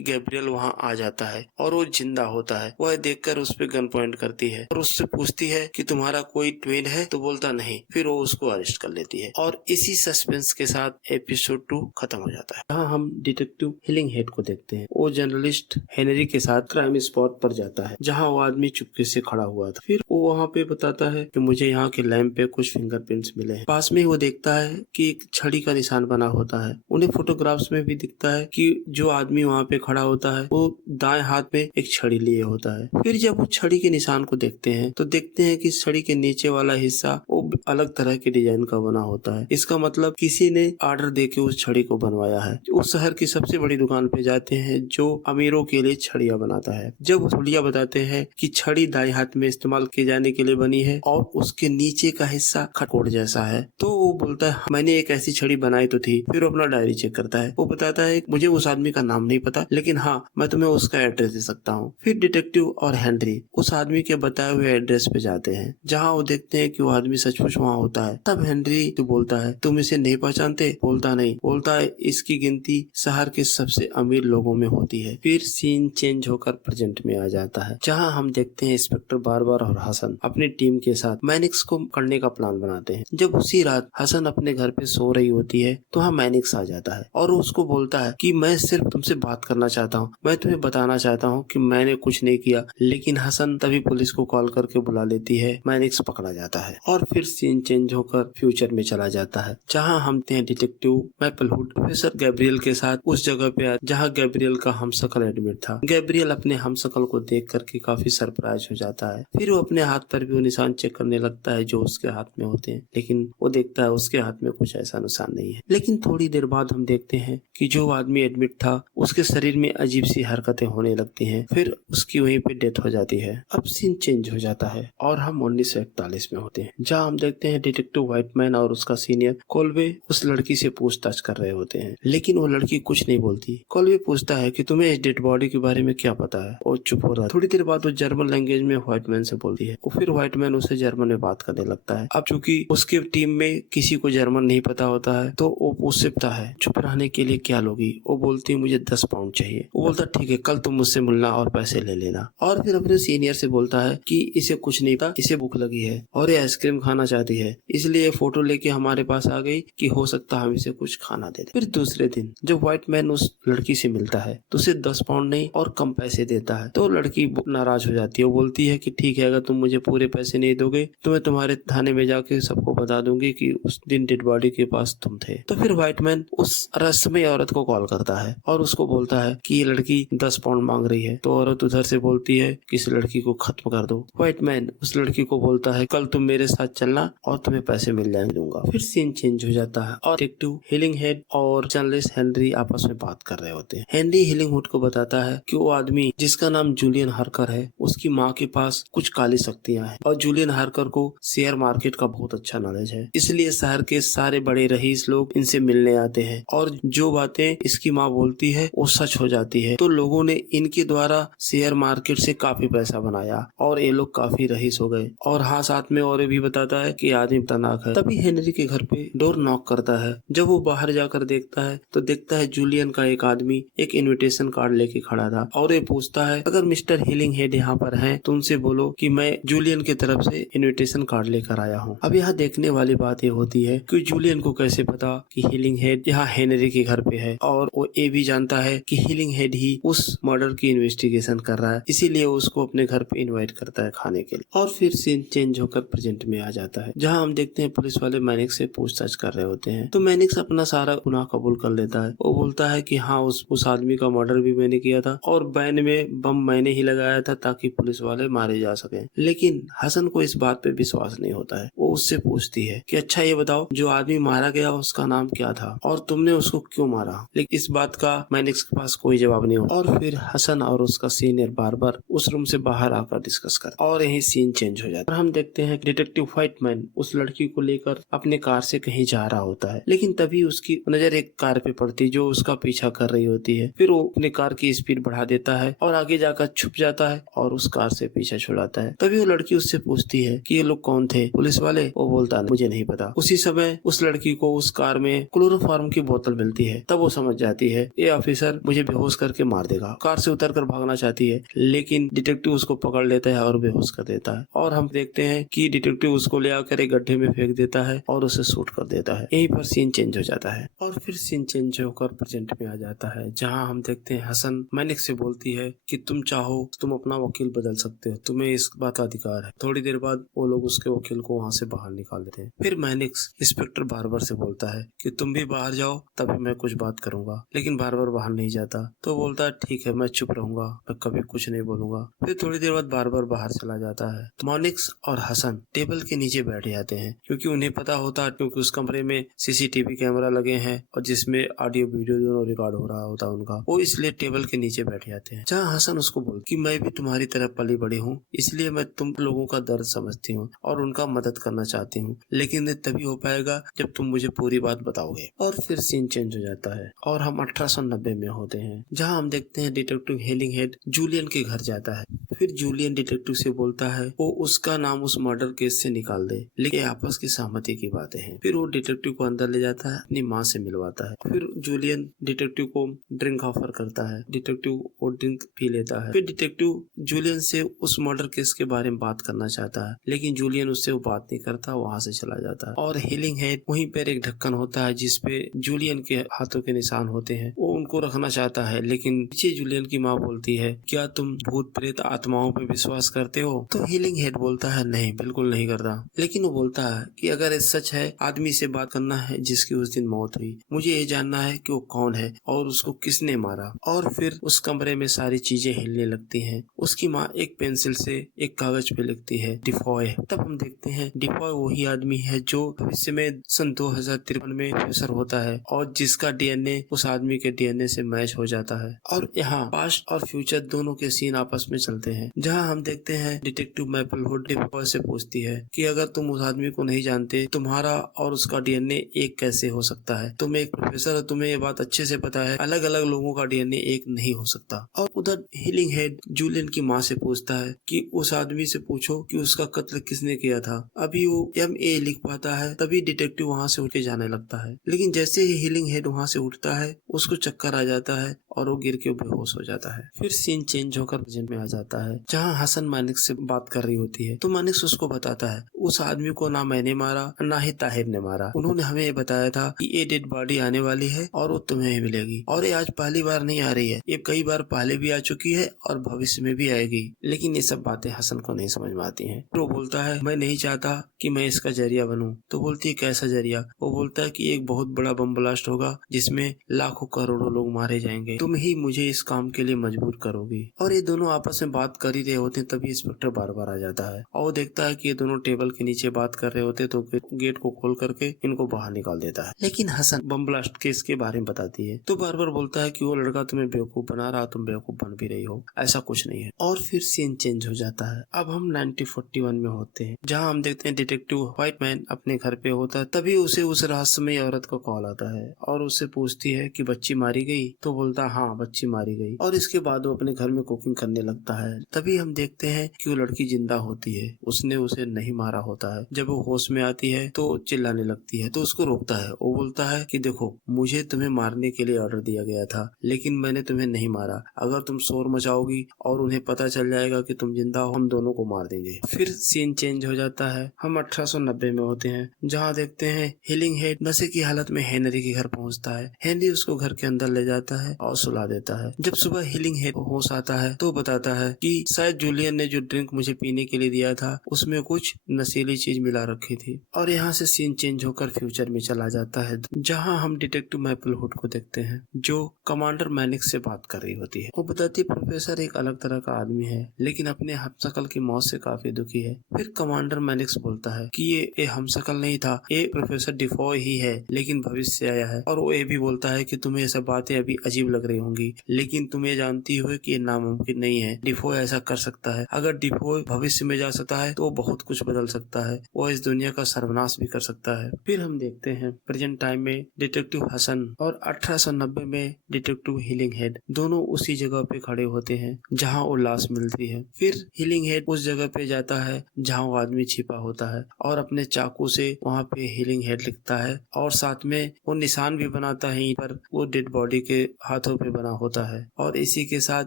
गैब्रियल वहाँ आ जाता है और वो जिंदा होता है। वह देखकर उस पर गन पॉइंट करती है और उससे पूछती है कि तुम्हारा कोई ट्विन है? तो बोलता नहीं। फिर वो उसको अरेस्ट कर लेती है और इसी सस्पेंस के साथ एपिसोड 2 खत्म हो जाता है। यहाँ हम डिटेक्टिव हिलिंग हेड को देखते हैं। वो जर्नलिस्ट हेनरी के साथ क्राइम स्पॉट पर जाता है जहाँ वो आदमी चुपके से खड़ा हुआ था। फिर वो वहाँ पे बताता है कि मुझे यहाँ के लैंप पे कुछ फिंगरप्रिंट्स मिले हैं। पास में वो देखता है कि एक छड़ी का निशान बना होता है। उन्हें फोटोग्राफ्स में भी दिखता है कि जो आदमी वहाँ पे खड़ा होता है वो दाएं हाथ में एक छड़ी लिए होता है। फिर जब वो छड़ी के निशान को देखते हैं तो देखते हैं कि छड़ी के नीचे वाला हिस्सा वो अलग तरह के डिजाइन का बना होता है। इसका मतलब किसी ने ऑर्डर देके उस छड़ी को बनवाया है। उस शहर की सबसे बड़ी दुकान पे जाते हैं जो अमीरों के लिए छड़ियाँ बनाता है। जब हुलिया बताते हैं कि छड़ी दाएं हाथ में इस्तेमाल किए जाने के लिए बनी है और उसके नीचे का हिस्सा खटकोट जैसा है, तो वो बोलता है मैंने एक ऐसी छड़ी बनाई तो थी। फिर वो अपना डायरी चेक करता है। वो बताता है मुझे उस आदमी का नाम नहीं पता, लेकिन हाँ मैं तुम्हें उसका एड्रेस दे सकता हूँ। फिर डिटेक्टिव और हेनरी उस आदमी के बताए हुए एड्रेस पे जाते हैं जहाँ वो देखते हैं कि वो आदमी सचमुच वहाँ होता है। तब हेनरी तो बोलता है तुम इसे नहीं पहचानते? बोलता नहीं। बोलता है इसकी गिनती शहर के सबसे अमीर लोगों में होती है। फिर सीन चेंज होकर प्रेजेंट में आ जाता है जहाँ हम देखते हैं इंस्पेक्टर बार्बर और हसन अपनी टीम के साथ मैनिक्स को करने का प्लान बनाते हैं। जब उसी रात हसन अपने घर पे सो रही होती है तो वहाँ मैनिक्स आ जाता है और उसको बोलता है कि मैं सिर्फ तुमसे बात करना चाहता हूँ, मैं तुम्हें बताना चाहता हूँ कि मैंने कुछ नहीं किया। लेकिन हसन तभी पुलिस को कॉल करके बुला लेती है। मैनिक्स पकड़ा जाता है और फिर सीन चेंज होकर फ्यूचर में चला जाता है जहाँ हम डिटेक्टिव मैपलवुड प्रोफेसर गैब्रियल के साथ उस जगह पे जहाँ गैब्रियल का हमशक्ल एडमिट था। गैब्रियल अपने हमशक्ल को देख करके काफी सरप्राइज हो जाता है। फिर वो अपने हाथ पर भी वो निशान चेक करने लगता है जो उसके हाथ में होते हैं, लेकिन वो देखता है उसके हाथ में कुछ ऐसा निशान नहीं है। लेकिन थोड़ी देर बाद हम देखते हैं कि जो आदमी एडमिट था उसके शरीर में अजीब सी हरकतें होने लगती हैं। फिर उसकी वहीं पे डेथ हो जाती है। अब सीन चेंज हो जाता है और हम 1941 में होते हैं जहाँ हम देखते हैं डिटेक्टिव व्हाइटमैन और उसका सीनियर कोल्वे उस लड़की से पूछताछ कर रहे होते हैं, लेकिन वो लड़की कुछ नहीं बोलती। कोल्वे पूछता है कि तुम्हें इस डेड बॉडी के बारे में क्या पता है? वो चुप हो रहा है। थोड़ी देर बाद वो जर्मन लैंग्वेज में व्हाइटमैन से बोलती है और फिर व्हाइटमैन उसे जर्मन में बात करने लगता है। अब चूंकि उसके टीम में किसी को जर्मन नहीं पता होता है तो वो उससे पूछता है चुप रहने के लिए क्या लोगी? वो बोलती है मुझे 10 पाउंड चाहिए। वो बोलता ठीक है, कल तुम मुझसे मिलना और पैसे ले लेना। और फिर अपने सीनियर से बोलता है कि इसे कुछ नहीं था, इसे भूख लगी है और ये आइसक्रीम खाना चाहती है, इसलिए फोटो लेके हमारे पास आ गई कि हो सकता हम इसे कुछ खाना दे दे। फिर दूसरे दिन जब व्हाइटमैन उस लड़की से मिलता है तो उसे 10 पाउंड नहीं और कम पैसे देता है। तो लड़की नाराज हो जाती है। वो बोलती है कि ठीक है, अगर तुम मुझे पूरे पैसे नहीं दोगे तो मैं तुम्हारे थाने में जाके सबको बता दूंगी कि उस दिन डेड बॉडी के पास तुम थे। तो फिर व्हाइटमैन उस रहस्यमय औरत को कॉल करता है और उसको बोलता है कि ये लड़की 10 पाउंड मांग रही है। तो औरत उधर से बोलती है कि इस लड़की को खत्म कर दो। व्हाइटमैन उस लड़की को बोलता है कल तुम मेरे साथ चलना और तुम्हें पैसे मिल जाएंगे दूंगा। फिर सीन चेंज हो जाता है और डिटेक्टिव हिलिंगहेड और जर्नलिस्ट हेनरी आपस में बात कर रहे होते हैं। हेनरी हिलिंगहुड को बताता है कि वो आदमी जिसका नाम जूलियन हार्कर है उसकी माँ के पास कुछ काली शक्तियाँ हैं और जूलियन हार्कर को शेयर मार्केट का बहुत अच्छा नॉलेज है, इसलिए शहर के सारे बड़े रईस लोग इनसे मिलने आते हैं और जो बातें इसकी माँ बोलती है वो सच हो जाती है। तो लोगों ने इनके द्वारा शेयर मार्केट से काफी पैसा बनाया और ये लोग काफी रईस हो गए। और हाँ, साथ में और भी बता बताता है कि आदमी खतरनाक है। तभी हेनरी के घर पे डोर नॉक करता है। जब वो बाहर जाकर देखता है तो देखता है जूलियन का एक आदमी एक इनविटेशन कार्ड लेके खड़ा था और ये पूछता है अगर मिस्टर हीलिंग हेड यहाँ पर हैं तो उनसे बोलो कि मैं जूलियन की तरफ से इनविटेशन कार्ड लेकर आया हूँ। अब यहाँ देखने वाली बात ये होती है कि जूलियन को कैसे पता कि हीलिंग हेड यहाँ हेनरी के घर पे है, और वो ये भी जानता है कि हीलिंग हेड ही उस मर्डर की इन्वेस्टिगेशन कर रहा है, इसीलिए वो उसको अपने घर पे इनवाइट करता है खाने के लिए। और फिर सीन चेंज होकर प्रेजेंट में आ जाता है, जहाँ हम देखते हैं पुलिस वाले मैनिक्स से पूछताछ कर रहे होते हैं। तो मैनिक्स अपना सारा गुनाह कबूल कर लेता है। वो बोलता है कि हाँ उस आदमी का मर्डर भी मैंने किया था और वैन में बम मैंने ही लगाया था ताकि पुलिस वाले मारे जा सके। लेकिन हसन को इस बात पे विश्वास नहीं होता है। वो उससे पूछती है कि अच्छा ये बताओ जो आदमी मारा गया उसका नाम क्या था और तुमने उसको क्यों मारा। लेकिन इस बात का मैनिक्स के पास कोई जवाब नहीं होता। और फिर हसन और उसका सीनियर बार उस रूम से बाहर आकर डिस्कस करते और यही सीन चेंज हो जाता है। हम देखते हैं डिटेक्टिव व्हाइटमैन उस लड़की को लेकर अपने कार से कहीं जा रहा होता है, लेकिन तभी उसकी नजर एक कार पे पड़ती जो उसका पीछा कर रही होती है। फिर वो अपनी कार की स्पीड बढ़ा देता है और आगे जाकर छुप जाता है और उस कार से पीछा छुड़ाता है। तभी वो लड़की उससे पूछती है कि ये लोग कौन थे, पुलिस वाले। वो बोलता है मुझे नहीं पता। उसी समय उस लड़की को उस कार में क्लोरोफॉर्म की बोतल मिलती है। तब वो समझ जाती है ये ऑफिसर मुझे बेहोश करके मार देगा। कार से उतरकर भागना चाहती है, लेकिन डिटेक्टिव उसको पकड़ लेता है और बेहोश कर देता है। और हम देखते हैं कि डिटेक्टिव उसको ले आकर एक गड्ढे में फेंक देता है और उसे शूट कर देता है। यहीं पर सीन चेंज हो जाता है और फिर सीन चेंज होकर प्रेजेंट में आ जाता है, जहां हम देखते हैं हसन मैनिक्स से बोलती है कि तुम चाहो तो तुम अपना वकील बदल सकते हो, तुम्हें इस बात का अधिकार है। थोड़ी देर बाद वो लोग उसके वकील को वहाँ से बाहर निकाल देते हैं। फिर मैनिक्स इंस्पेक्टर बार्बर से बोलता है कि तुम भी बाहर जाओ तभी मैं कुछ बात करूंगा, लेकिन बार्बर बाहर नहीं जाता। तो बोलता है ठीक है मैं चुप रहूंगा, मैं कभी कुछ नहीं बोलूंगा। फिर थोड़ी देर बाद बार्बर बाहर चला जाता है। तो मैनिक्स और हसन टेबल के नीचे बैठ जाते हैं, क्योंकि उन्हें पता होता है क्योंकि उस कमरे में सीसीटीवी कैमरा लगे हैं और जिसमें ऑडियो वीडियो दोनों रिकॉर्ड हो रहा होता है उनका। वो इसलिए टेबल के नीचे बैठ जाते हैं, जहाँ हसन उसको बोल कि मैं भी तुम्हारी तरह पली बड़ी हूँ, इसलिए मैं तुम लोगों का दर्द समझती हूँ और उनका मदद करना चाहती हूँ, लेकिन ये तभी हो पाएगा जब तुम मुझे पूरी बात बताओगे। और फिर सीन चेंज हो जाता है और हम 1890 में होते हैं, जहाँ हम देखते हैं डिटेक्टिव हीलिंग हेड जूलियन के घर जाता है। फिर जूलियन डिटेक्टिव से बोलता है वो उसका नाम उस मर्डर केस से निकाल दे, लेकिन आपस की सहमति की बातें हैं। फिर वो डिटेक्टिव को अंदर ले जाता है, अपनी माँ से मिलवाता है। फिर जूलियन डिटेक्टिव को ड्रिंक ऑफर करता है। डिटेक्टिव वो ड्रिंक पी लेता है। फिर डिटेक्टिव जूलियन से उस मर्डर केस के बारे में बात करना चाहता है, लेकिन जूलियन उससे वो बात नहीं करता, वहाँ से चला जाता है। और हीलिंग हेड वहीं पर एक ढक्कन होता है जिसपे जूलियन के हाथों के निशान होते हैं, वो उनको रखना चाहता है, लेकिन पीछे जूलियन की माँ बोलती है क्या तुम भूत प्रेत आत्माओं पे विश्वास करते हो। तो हीलिंग हेड बोलता है नहीं बिल्कुल नहीं करता, लेकिन वो बोलता है कि अगर ये सच है आदमी से बात करना है जिसकी उस दिन मौत हुई, मुझे ये जानना है कि वो कौन है और उसको किसने मारा। और फिर उस कमरे में सारी चीजें हिलने लगती हैं। उसकी माँ एक पेंसिल से एक कागज पे लिखती है डिफॉय। तब हम देखते हैं डिफॉय वही आदमी है जो भविष्य में सन 2053 में प्रोफेसर होता है और जिसका डीएनए उस आदमी के डीएनए से मैच हो जाता है। और यहाँ पास्ट और फ्यूचर दोनों के सीन आपस में चलते हैं, जहाँ हम देखते हैं डिटेक्टिव मैपलवुड डिफॉय से पूछती है कि अगर तुम उस आदमी को नहीं जानते तुम्हारा और उसका डीएनए एक कैसे हो सकता है। तुम एक प्रोफेसर हो, तुम्हें ये बात अच्छे से पता है, अलग अलग लोगों का डीएनए एक नहीं हो सकता। और उधर हीलिंग हेड जूलियन की माँ से पूछता है कि उस आदमी से पूछो कि उसका कत्ल किसने किया था। अभी वो MA लिख पाता है, तभी डिटेक्टिव वहाँ से उठ के जाने लगता है, लेकिन जैसे ही हीलिंग हेड वहाँ से उठता है उसको चक्कर आ जाता है और वो गिर के बेहोश हो जाता है। फिर सीन चेंज होकर प्रेजेंट में आ जाता है, जहाँ हसन मानिक्स से बात कर रही होती है। तो मानिक्स उसको बताता है उस आदमी को ना मैंने मारा ना ही ताहिर ने मारा, उन्होंने हमें ये बताया था कि ये डेड बॉडी आने वाली है और वो तुम्हें मिलेगी, और ये आज पहली बार नहीं आ रही है, ये कई बार पहले भी आ चुकी है और भविष्य में भी आएगी। लेकिन ये सब बातें हसन को नहीं समझ में आती हैं। वो बोलता है मैं नहीं चाहता कि मैं इसका जरिया बनूं। तो बोलती है कैसा जरिया। वो बोलता है कि एक बहुत बड़ा बम ब्लास्ट होगा जिसमें लाखों करोड़ों लोग मारे जाएंगे, तुम ही मुझे इस काम के लिए मजबूर करोगी। और ये दोनों आपस में बात कर ही रहे होते हैं, तभी इंस्पेक्टर बार बार आ जाता है और वो देखता है कि ये दोनों टेबल के नीचे बात कर रहे होते, तो गेट को खोल करके इनको बाहर निकाल देता है। लेकिन हसन बम ब्लास्ट केस के बारे में बताती है, तो बार बार बोलता है कि वो लड़का तुम्हें बेवकूफ बना रहा, तुम बेवकूफ बन भी रही हो, ऐसा कुछ नहीं है। और फिर सीन चेंज हो जाता है। अब हम 1941 में होते हैं, जहाँ हम देखते हैं डिटेक्टिव व्हाइटमैन अपने घर पे होता है। तभी उसे उस रहस्यमयी औरत का कॉल आता है और उससे पूछती है कि बच्ची मारी गई। तो बोलता है हाँ बच्ची मारी गई, और इसके बाद वो अपने घर में कुकिंग करने लगता है। तभी हम देखते हैं कि वो लड़की जिंदा होती है, उसने उसे नहीं मारा मारा होता है। जब वो होश में आती है तो चिल्लाने लगती है, तो उसको रोकता है। वो बोलता है कि देखो, मुझे तुम्हें मारने के लिए ऑर्डर दिया गया था, लेकिन मैंने तुम्हें नहीं मारा। अगर तुम शोर मचाओगी और उन्हें पता चल जाएगा कि तुम जिंदा हो, हम दोनों को मार देंगे। फिर सीन चेंज हो जाता है। हम 1890 में होते हैं, जहाँ देखते हैं हीलिंग हेड नशे की हालत में हेनरी के घर पहुँचता है। हेनरी उसको घर के अंदर ले जाता है और सुला देता है। जब सुबह हीलिंग हेड होश आता है तो बताता है कि शायद जूलियन ने जो ड्रिंक मुझे पीने के लिए दिया था उसमें कुछ नशीली चीज मिला रखी थी। और यहाँ से सीन चेंज होकर फ्यूचर में चला जाता है, जहाँ हम डिटेक्टिव मैपलवुड को देखते हैं जो कमांडर मैनिक्स से बात कर रही होती है। वो बताती है प्रोफेसर एक अलग तरह का आदमी है, लेकिन अपने हमशक्ल की मौत से काफी दुखी है। फिर कमांडर मैनिक्स बोलता है कि ये हमशक्ल नहीं था, ये प्रोफेसर डिफॉय ही है, लेकिन भविष्य से आया है। और वो ये भी बोलता है कि तुम्हें ये सब बातें अभी अजीब लग रही होंगी, लेकिन तुम ये जानती हो कि ये नामुमकिन नहीं है। डिफॉय ऐसा कर सकता है। अगर डिफॉय भविष्य में जा सकता है तो वो बहुत कुछ बदल सकता है, वो इस दुनिया का सर्वनाश भी कर सकता है। फिर हम देखते हैं प्रेजेंट टाइम में डिटेक्टिव हसन और 1890 में डिटेक्टिव हीलिंग हेड दोनों उसी जगह पे खड़े होते हैं जहाँ वो लाश मिलती है। फिर हीलिंग हेड उस जगह पे जाता है जहाँ वो आदमी छिपा होता है और अपने चाकू से वहाँ पे हीलिंग हेड लिखता है और साथ में वो निशान भी बनाता है पर वो डेड बॉडी के हाथों पे बना होता है। और इसी के साथ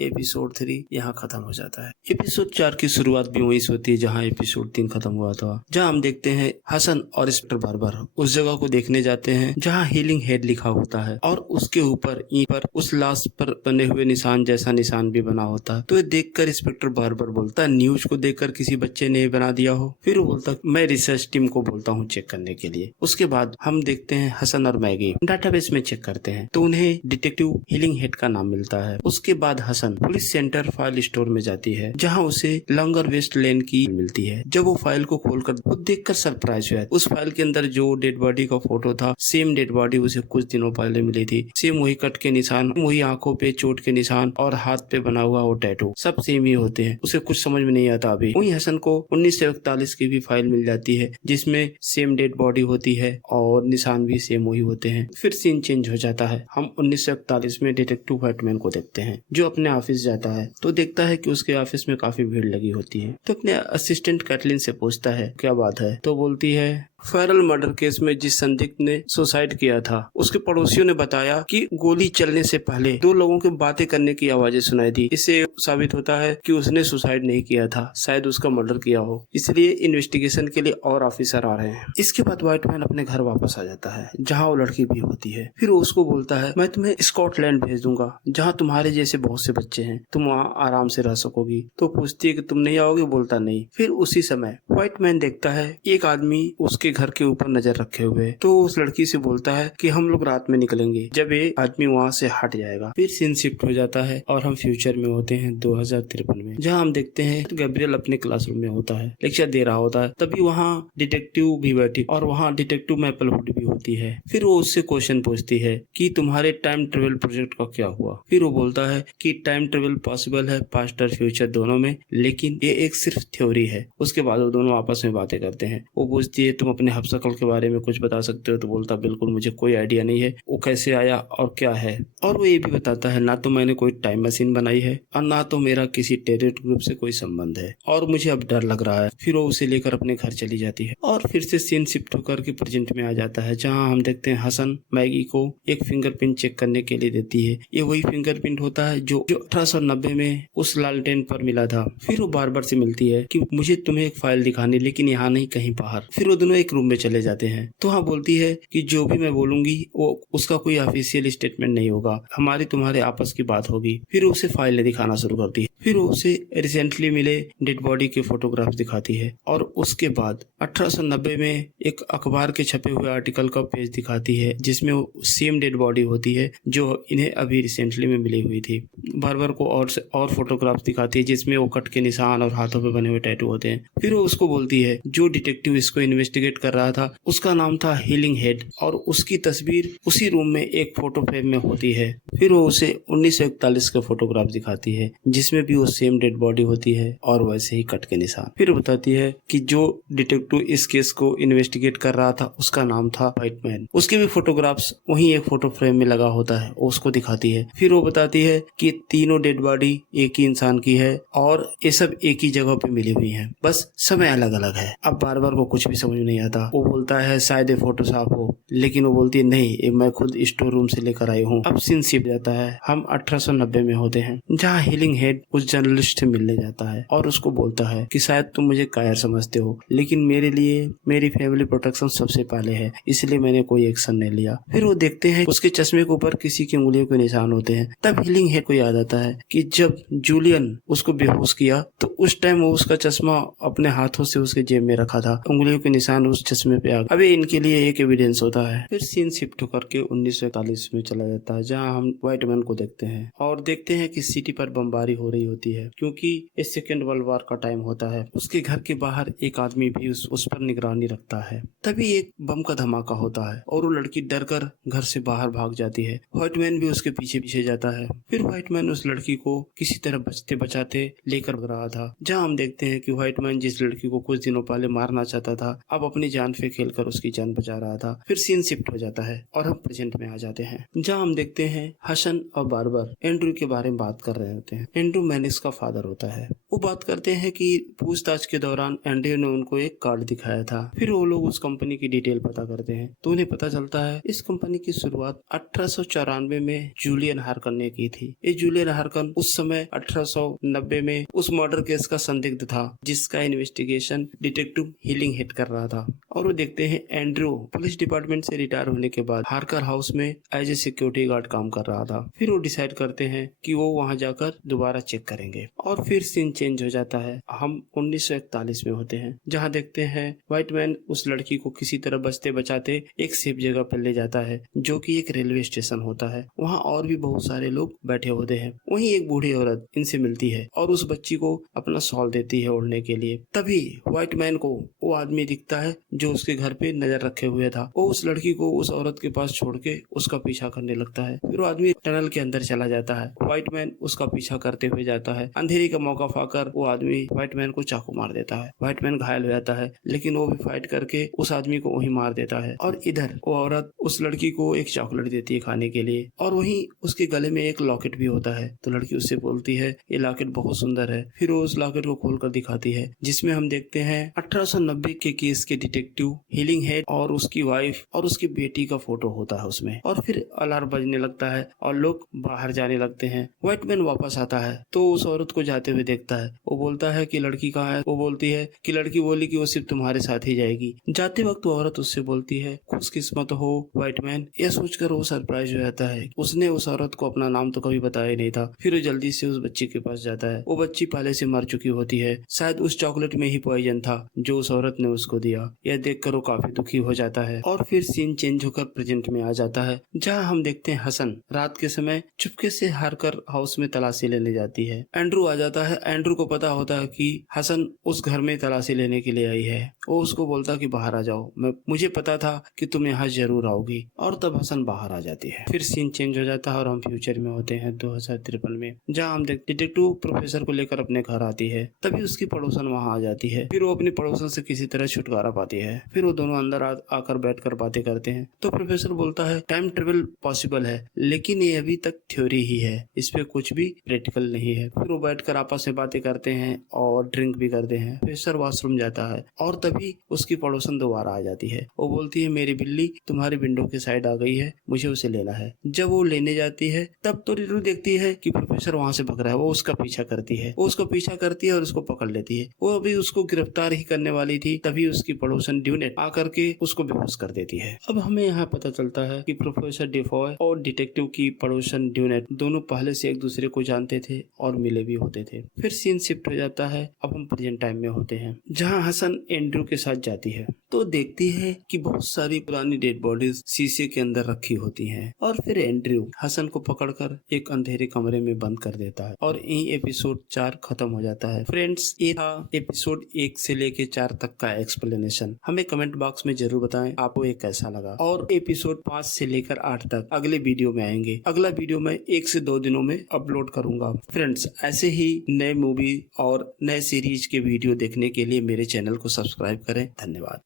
एपिसोड 3 यहाँ खत्म हो जाता है। एपिसोड 4 की शुरुआत भी वहीं से होती है जहाँ एपिसोड 3 खत्म हुआ था, जहाँ हम देखते हैं हसन और इंस्पेक्टर बार्बर उस जगह को देखने जाते हैं जहाँ हीलिंग हेड लिखा होता है और उसके ऊपर पर उस लाश पर बने हुए निशान जैसा निशान भी बना होता है। तो ये देखकर इंस्पेक्टर बार्बर बोलता है न्यूज को देखकर किसी बच्चे ने बना दिया हो। फिर वो बोलता मैं रिसर्च टीम को बोलता हूँ चेक करने के लिए। उसके बाद हम देखते हैं हसन और मैगी डाटाबेस में चेक करते हैं तो उन्हें डिटेक्टिव हीलिंग हेड का नाम मिलता है। उसके बाद Hassan police centre file store में जाती है जहाँ उसे लॉन्गर वेस्ट लेन की मिलती है। जब वो फाइल को खोलकर वो देखकर सरप्राइज हुआ। उस फाइल के अंदर जो डेड बॉडी का फोटो था, सेम डेड बॉडी उसे कुछ दिनों पहले मिली थी। सेम वही कट के निशान, वही आंखों पे चोट के निशान और हाथ पे बना हुआ वो टैटू, सब सेम ही होते हैं। उसे कुछ समझ में नहीं आता अभी। वहीं हसन को 1941 की भी फाइल मिल जाती है जिसमें सेम डेड बॉडी होती है और निशान भी सेम वही होते हैं। फिर सीन चेंज हो जाता है। हम 1941 में डिटेक्टिव व्हाइटमैन को देखते हैं जो अपने ऑफिस जाता है तो देखता है कि उसके ऑफिस में काफी भीड़ लगी होती है। तो अपने असिस्टेंट कैटलिन से पूछता है क्या बात है। तो बोलती है फेरल मर्डर केस में जिस संदिग्ध ने सुसाइड किया था उसके पड़ोसियों ने बताया कि गोली चलने से पहले 2 लोगों के बातें करने की आवाजें सुनाई दी। इससे साबित होता है कि उसने सुसाइड नहीं किया था, शायद उसका मर्डर किया हो। इसलिए इन्वेस्टिगेशन के लिए और ऑफिसर आ रहे हैं। इसके बाद व्हाइटमैन अपने घर वापस आ जाता है जहाँ वो लड़की भी होती है। फिर वो उसको बोलता है मैं तुम्हें स्कॉटलैंड भेज दूंगा जहाँ तुम्हारे जैसे बहुत से बच्चे हैं, तुम वहाँ आराम से रह सकोगी। तो पूछती है कि तुम नहीं आओगे, बोलता नहीं। फिर उसी समय व्हाइटमैन देखता है एक आदमी उसके घर के ऊपर नजर रखे हुए, तो उस लड़की से बोलता है कि हम लोग रात में निकलेंगे जब ये आदमी वहाँ से हट जाएगा। फिर सीन शिफ्ट हो जाता है और हम फ्यूचर में होते हैं 2053 में, जहाँ हम देखते हैं गैब्रियल अपने क्लासरूम में होता है, लेक्चर दे रहा होता है। तभी वहाँ डिटेक्टिव भी बैठी और वहाँ डिटेक्टिव मैपलवुड भी होती है। फिर वो उससे क्वेश्चन पूछती है कि तुम्हारे टाइम ट्रेवल प्रोजेक्ट का क्या हुआ। फिर वो बोलता है कि टाइम ट्रेवल पॉसिबल है पास्ट और फ्यूचर दोनों में, लेकिन ये एक सिर्फ थ्योरी है। उसके बाद वो दोनों आपस में बातें करते हैं। वो पूछती है तुम अपने हफ्सकल के बारे में कुछ बता सकते हो। तो बोलता बिल्कुल, मुझे कोई आइडिया नहीं है वो कैसे आया और क्या है। और वो ये भी बताता है ना तो मैंने कोई टाइम मशीन बनाई है और ना तो मेरा किसी टेररिस्ट ग्रुप से कोई संबंध है और मुझे अब डर लग रहा है। फिर वो उसे लेकर अपने घर चली जाती है और फिर से सीन शिफ्ट होकर के प्रेजेंट में आ जाता है जहाँ हम देखते हैं हसन मैगी को एक फिंगरप्रिंट चेक करने के लिए देती है। ये वही फिंगरप्रिंट होता है जो 1890 में उस लालटेन पर मिला था। फिर वो बार-बार से मिलती है कि मुझे तुम्हें एक फाइल दिखानी, लेकिन यहाँ नहीं कहीं बाहर। फिर वो दोनों एक रूम में चले जाते हैं। तो हाँ बोलती है कि जो भी मैं बोलूंगी वो उसका कोई ऑफिशियल स्टेटमेंट नहीं होगा, हमारी तुम्हारे आपस की बात होगी। फिर उसे फाइलें दिखाना शुरू करती है। फिर उसे रिसेंटली मिले डेड बॉडी के फोटोग्राफ दिखाती है और उसके बाद 1890 में एक अखबार के छपे हुए आर्टिकल का पेज दिखाती है जिसमें सेम डेड बॉडी होती है जो इन्हें अभी रिसेंटली में मिली हुई थी। बार-बार को और फोटोग्राफ दिखाती है जिसमें वो कट के निशान और हाथों पे बने हुए टैटू होते हैं। फिर वो उसको बोलती है जो डिटेक्टिव इसको इन्वेस्टिगेट इन्वेस्टिगेट कर रहा था उसका नाम था हीलिंग हेड और उसकी तस्वीर उसी रूम में एक फोटो फ्रेम में होती है। फिर वो उसे 1941 का फोटोग्राफ दिखाती है जिसमें भी वो सेम डेड बॉडी होती है और वैसे ही कट के निशान। फिर बताती है कि जो डिटेक्टिव इस केस को इन्वेस्टिगेट कर रहा था उसका नाम था व्हाइट मैन। उसके भी फोटोग्राफ्स वहीं एक फोटो फ्रेम में लगा होता है, उसको दिखाती है। फिर वो बताती है कि तीनों डेड बॉडी एक ही इंसान की है और ये सब एक ही जगह पे मिली हुई है, बस समय अलग अलग है। अब बार बार को कुछ भी समझ नहीं आता। वो बोलता है शायद ये फोटोशॉप हो, लेकिन वो बोलती है नहीं, ये मैं खुद स्टोर रूम से लेकर आई हूँ। अब सीन शिफ्ट जाता है, हम 1890 में होते हैं जहाँ हीलिंग हेड उस जर्नलिस्ट से मिलने जाता है और उसको बोलता है कि शायद तुम मुझे कायर समझते हो, लेकिन मेरे लिए मेरी फैमिली प्रोटेक्शन सबसे पहले है, इसलिए मैंने कोई एक्शन नहीं लिया। फिर वो देखते हैं उसके चश्मे के ऊपर किसी की उंगलियों के निशान होते हैं। तब हीलिंग हेड को याद आता है कि जब जूलियन उसको बेहोश किया तो उस टाइम वो उसका चश्मा अपने हाथों से उसके जेब में रखा था, उंगलियों के निशान उस चश्मे पे आ गए। अभी इनके लिए एक एविडेंस होता है। फिर सीन शिफ्ट होकर के 1941 में चला जाता है जहाँ हम व्हाइट मैन को देखते हैं और देखते हैं कि सिटी पर बमबारी हो रही होती है क्योंकि इस सेकेंड वर्ल्ड वॉर का टाइम होता है। उसके घर के बाहर एक आदमी भी उस पर निगरानी रखता है। तभी एक बम का धमाका होता है और वो लड़की डर कर घर से बाहर भाग जाती है। व्हाइट मैन भी उसके पीछे पीछे जाता है। फिर व्हाइट मैन उस लड़की को किसी तरह बचते बचाते लेकर भाग रहा था, जहाँ हम देखते हैं कि व्हाइट मैन जिस लड़की को कुछ दिनों पहले मारना चाहता था अब अपनी जान पे खेलकर उसकी जान बचा रहा था। फिर सीन शिफ्ट हो जाता है और हम प्रेजेंट में आ जाते हैं जहाँ हम देखते हैं हसन और बार्बर एंड्रू के बारे में बात कर रहे होते हैं। एंड्रू मैनिक्स का फादर होता है। वो बात करते हैं कि पूछताछ के दौरान एंड्रू ने उनको एक कार्ड दिखाया था। फिर वो लोग उस कंपनी की डिटेल पता करते हैं तो उन्हें पता चलता है इस कंपनी की शुरुआत 1894 में जूलियन हार्कन ने की थी। ये जूलियन हार्कन उस समय 1890 में उस मर्डर केस का संदिग्ध था जिसका इन्वेस्टिगेशन डिटेक्टिव हीलिंग हेड कर रहा था। और वो देखते हैं एंड्रू पुलिस डिपार्टमेंट से रिटायर होने के बाद हार्कर हाउस में एज ए सिक्योरिटी गार्ड काम कर रहा था। फिर वो डिसाइड करते हैं कि वो वहां जाकर दोबारा चेक करेंगे और फिर सीन चेंज हो जाता है। हम 1941 में होते हैं जहाँ देखते हैं व्हाइट मैन उस लड़की को किसी तरह बचते बचाते एक सेफ जगह पर ले जाता है जो कि एक रेलवे स्टेशन होता है। वहाँ और भी बहुत सारे लोग बैठे होते हैं। वहीं एक बूढ़ी औरत इनसे मिलती है और उस बच्ची को अपना शॉल देती है ओढ़ने के लिए। तभी व्हाइट मैन को वो आदमी दिखता है जो उसके घर पे नजर रखे हुए था। वो उस लड़की को उस औरत के पास छोड़ के उसका पीछा करने लगता है। फिर वो आदमी टनल के अंदर चला जाता है। व्हाइट मैन उसका पीछा करते हुए जाता है। अंधेरी का मौका पाकर वो आदमी व्हाइट मैन को चाकू मार देता है। व्हाइट मैन घायल हो जाता है लेकिन वो भी फाइट करके उस आदमी को वहीं मार देता है। और इधर वो औरत उस लड़की को एक चॉकलेट देती है खाने के लिए और वहीं उसके गले में एक लॉकेट भी होता है। तो लड़की उससे बोलती है ये लॉकेट बहुत सुंदर है। फिर वो उस लॉकेट को खोलकर दिखाती है जिसमें हम देखते हैं 1890 के केस के डिटेक्टिव हीलिंग हेड और उसकी वाइफ और उसकी बेटी का फोटो होता है उसमें। और फिर अलार्म बजने लगता है और लोग बाहर जाने लगते हैं। व्हाइट मैन वापस आता है तो उस औरत को जाते हुए देखता है। वो बोलता है कि लड़की कहाँ है। वो बोलती है कि लड़की बोली कि वो सिर्फ तुम्हारे साथ ही जाएगी। जाते वक्त वो औरत उससे बोलती है खुशकिस्मत हो व्हाइट मैन। यह सोचकर वो सरप्राइज हो जाता है। उसने उस औरत को अपना नाम तो कभी बताया नहीं था। फिर वो जल्दी से उस बच्ची के पास जाता है। वो बच्ची पहले से मर चुकी होती है। शायद उस चॉकलेट में ही पॉइजन था जो उस औरत ने उसको दिया। यह देखकर वो काफी दुखी हो जाता है। और फिर सीन चेंज होकर प्रेजेंट में आ जाता है जहाँ हम देखते हैं हसन रात के समय चुपके से हार्कर हाउस में तलाशी लेने जाती है। एंड्रू आ जाता है। एंड्रू को पता होता है कि हसन उस घर में तलाशी लेने के लिए आई है। वो उसको बोलता कि बाहर आ जाओ, मुझे पता था कि तुम यहाँ जरूर आओगी। और तब हसन बाहर आ जाती है। फिर सीन चेंज हो जाता है और हम फ्यूचर में होते हैं 2053 में जहाँ हम डिटेक्टिव प्रोफेसर को लेकर अपने घर आती है। तभी उसकी पड़ोसन वहाँ आ जाती है। फिर वो अपनी पड़ोसन से किसी तरह छुटकारा पाती है। फिर वो दोनों अंदर आकर बैठकर बातें करते हैं। तो प्रोफेसर बोलता है टाइम ट्रेवल पॉसिबल है लेकिन ये अभी तक थ्योरी ही है, इस पे कुछ भी प्रैक्टिकल नहीं है। फिर वो बैठकर आपस में बातें करते हैं और ड्रिंक भी करते हैं। प्रोफेसर वॉशरूम जाता है और तभी उसकी पड़ोसन दोबारा आ जाती है। वो बोलती है मेरी बिल्ली तुम्हारी विंडो के साइड आ गई है, मुझे उसे लेना है। जब वो लेने जाती है तब तो रिरू देखती है कि प्रोफेसर वहाँ से भग रहा है। वो उसका पीछा करती है। वो उसको पीछा करती है और उसको पकड़ लेती है। वो अभी उसको गिरफ्तार ही करने वाली थी तभी उसकी पड़ोसन ड्यूनेट आकर के उसको बेहोश कर देती है। अब हमें यहाँ पता चलता है कि प्रोफेसर डिफॉय और डिटेक्टिव की पड़ोसन ड्यूनेट दोनों पहले से एक दूसरे को जानते थे और मिले भी होते थे। फिर सीन शिफ्ट हो जाता है। अब हम प्रेजेंट टाइम में होते हैं जहाँ हसन एंड्रू के साथ जाती है। तो देखती है कि बहुत सारी पुरानी डेड बॉडीज शीशे के अंदर रखी होती हैं और फिर एंड्रयू हसन को पकड़कर एक अंधेरे कमरे में बंद कर देता है और यही एपिसोड 4 खत्म हो जाता है। फ्रेंड्स, ये था एपिसोड 1 से लेके 4 तक का एक्सप्लेनेशन। हमें कमेंट बॉक्स में जरूर बताएं आपको ये कैसा लगा। और एपिसोड 5 से लेकर 8 तक अगले वीडियो में आएंगे। अगला वीडियो मैं 1 से 2 दिनों में अपलोड करूंगा। फ्रेंड्स, ऐसे ही नए मूवी और नए सीरीज के वीडियो देखने के लिए मेरे चैनल को सब्सक्राइब करें। धन्यवाद।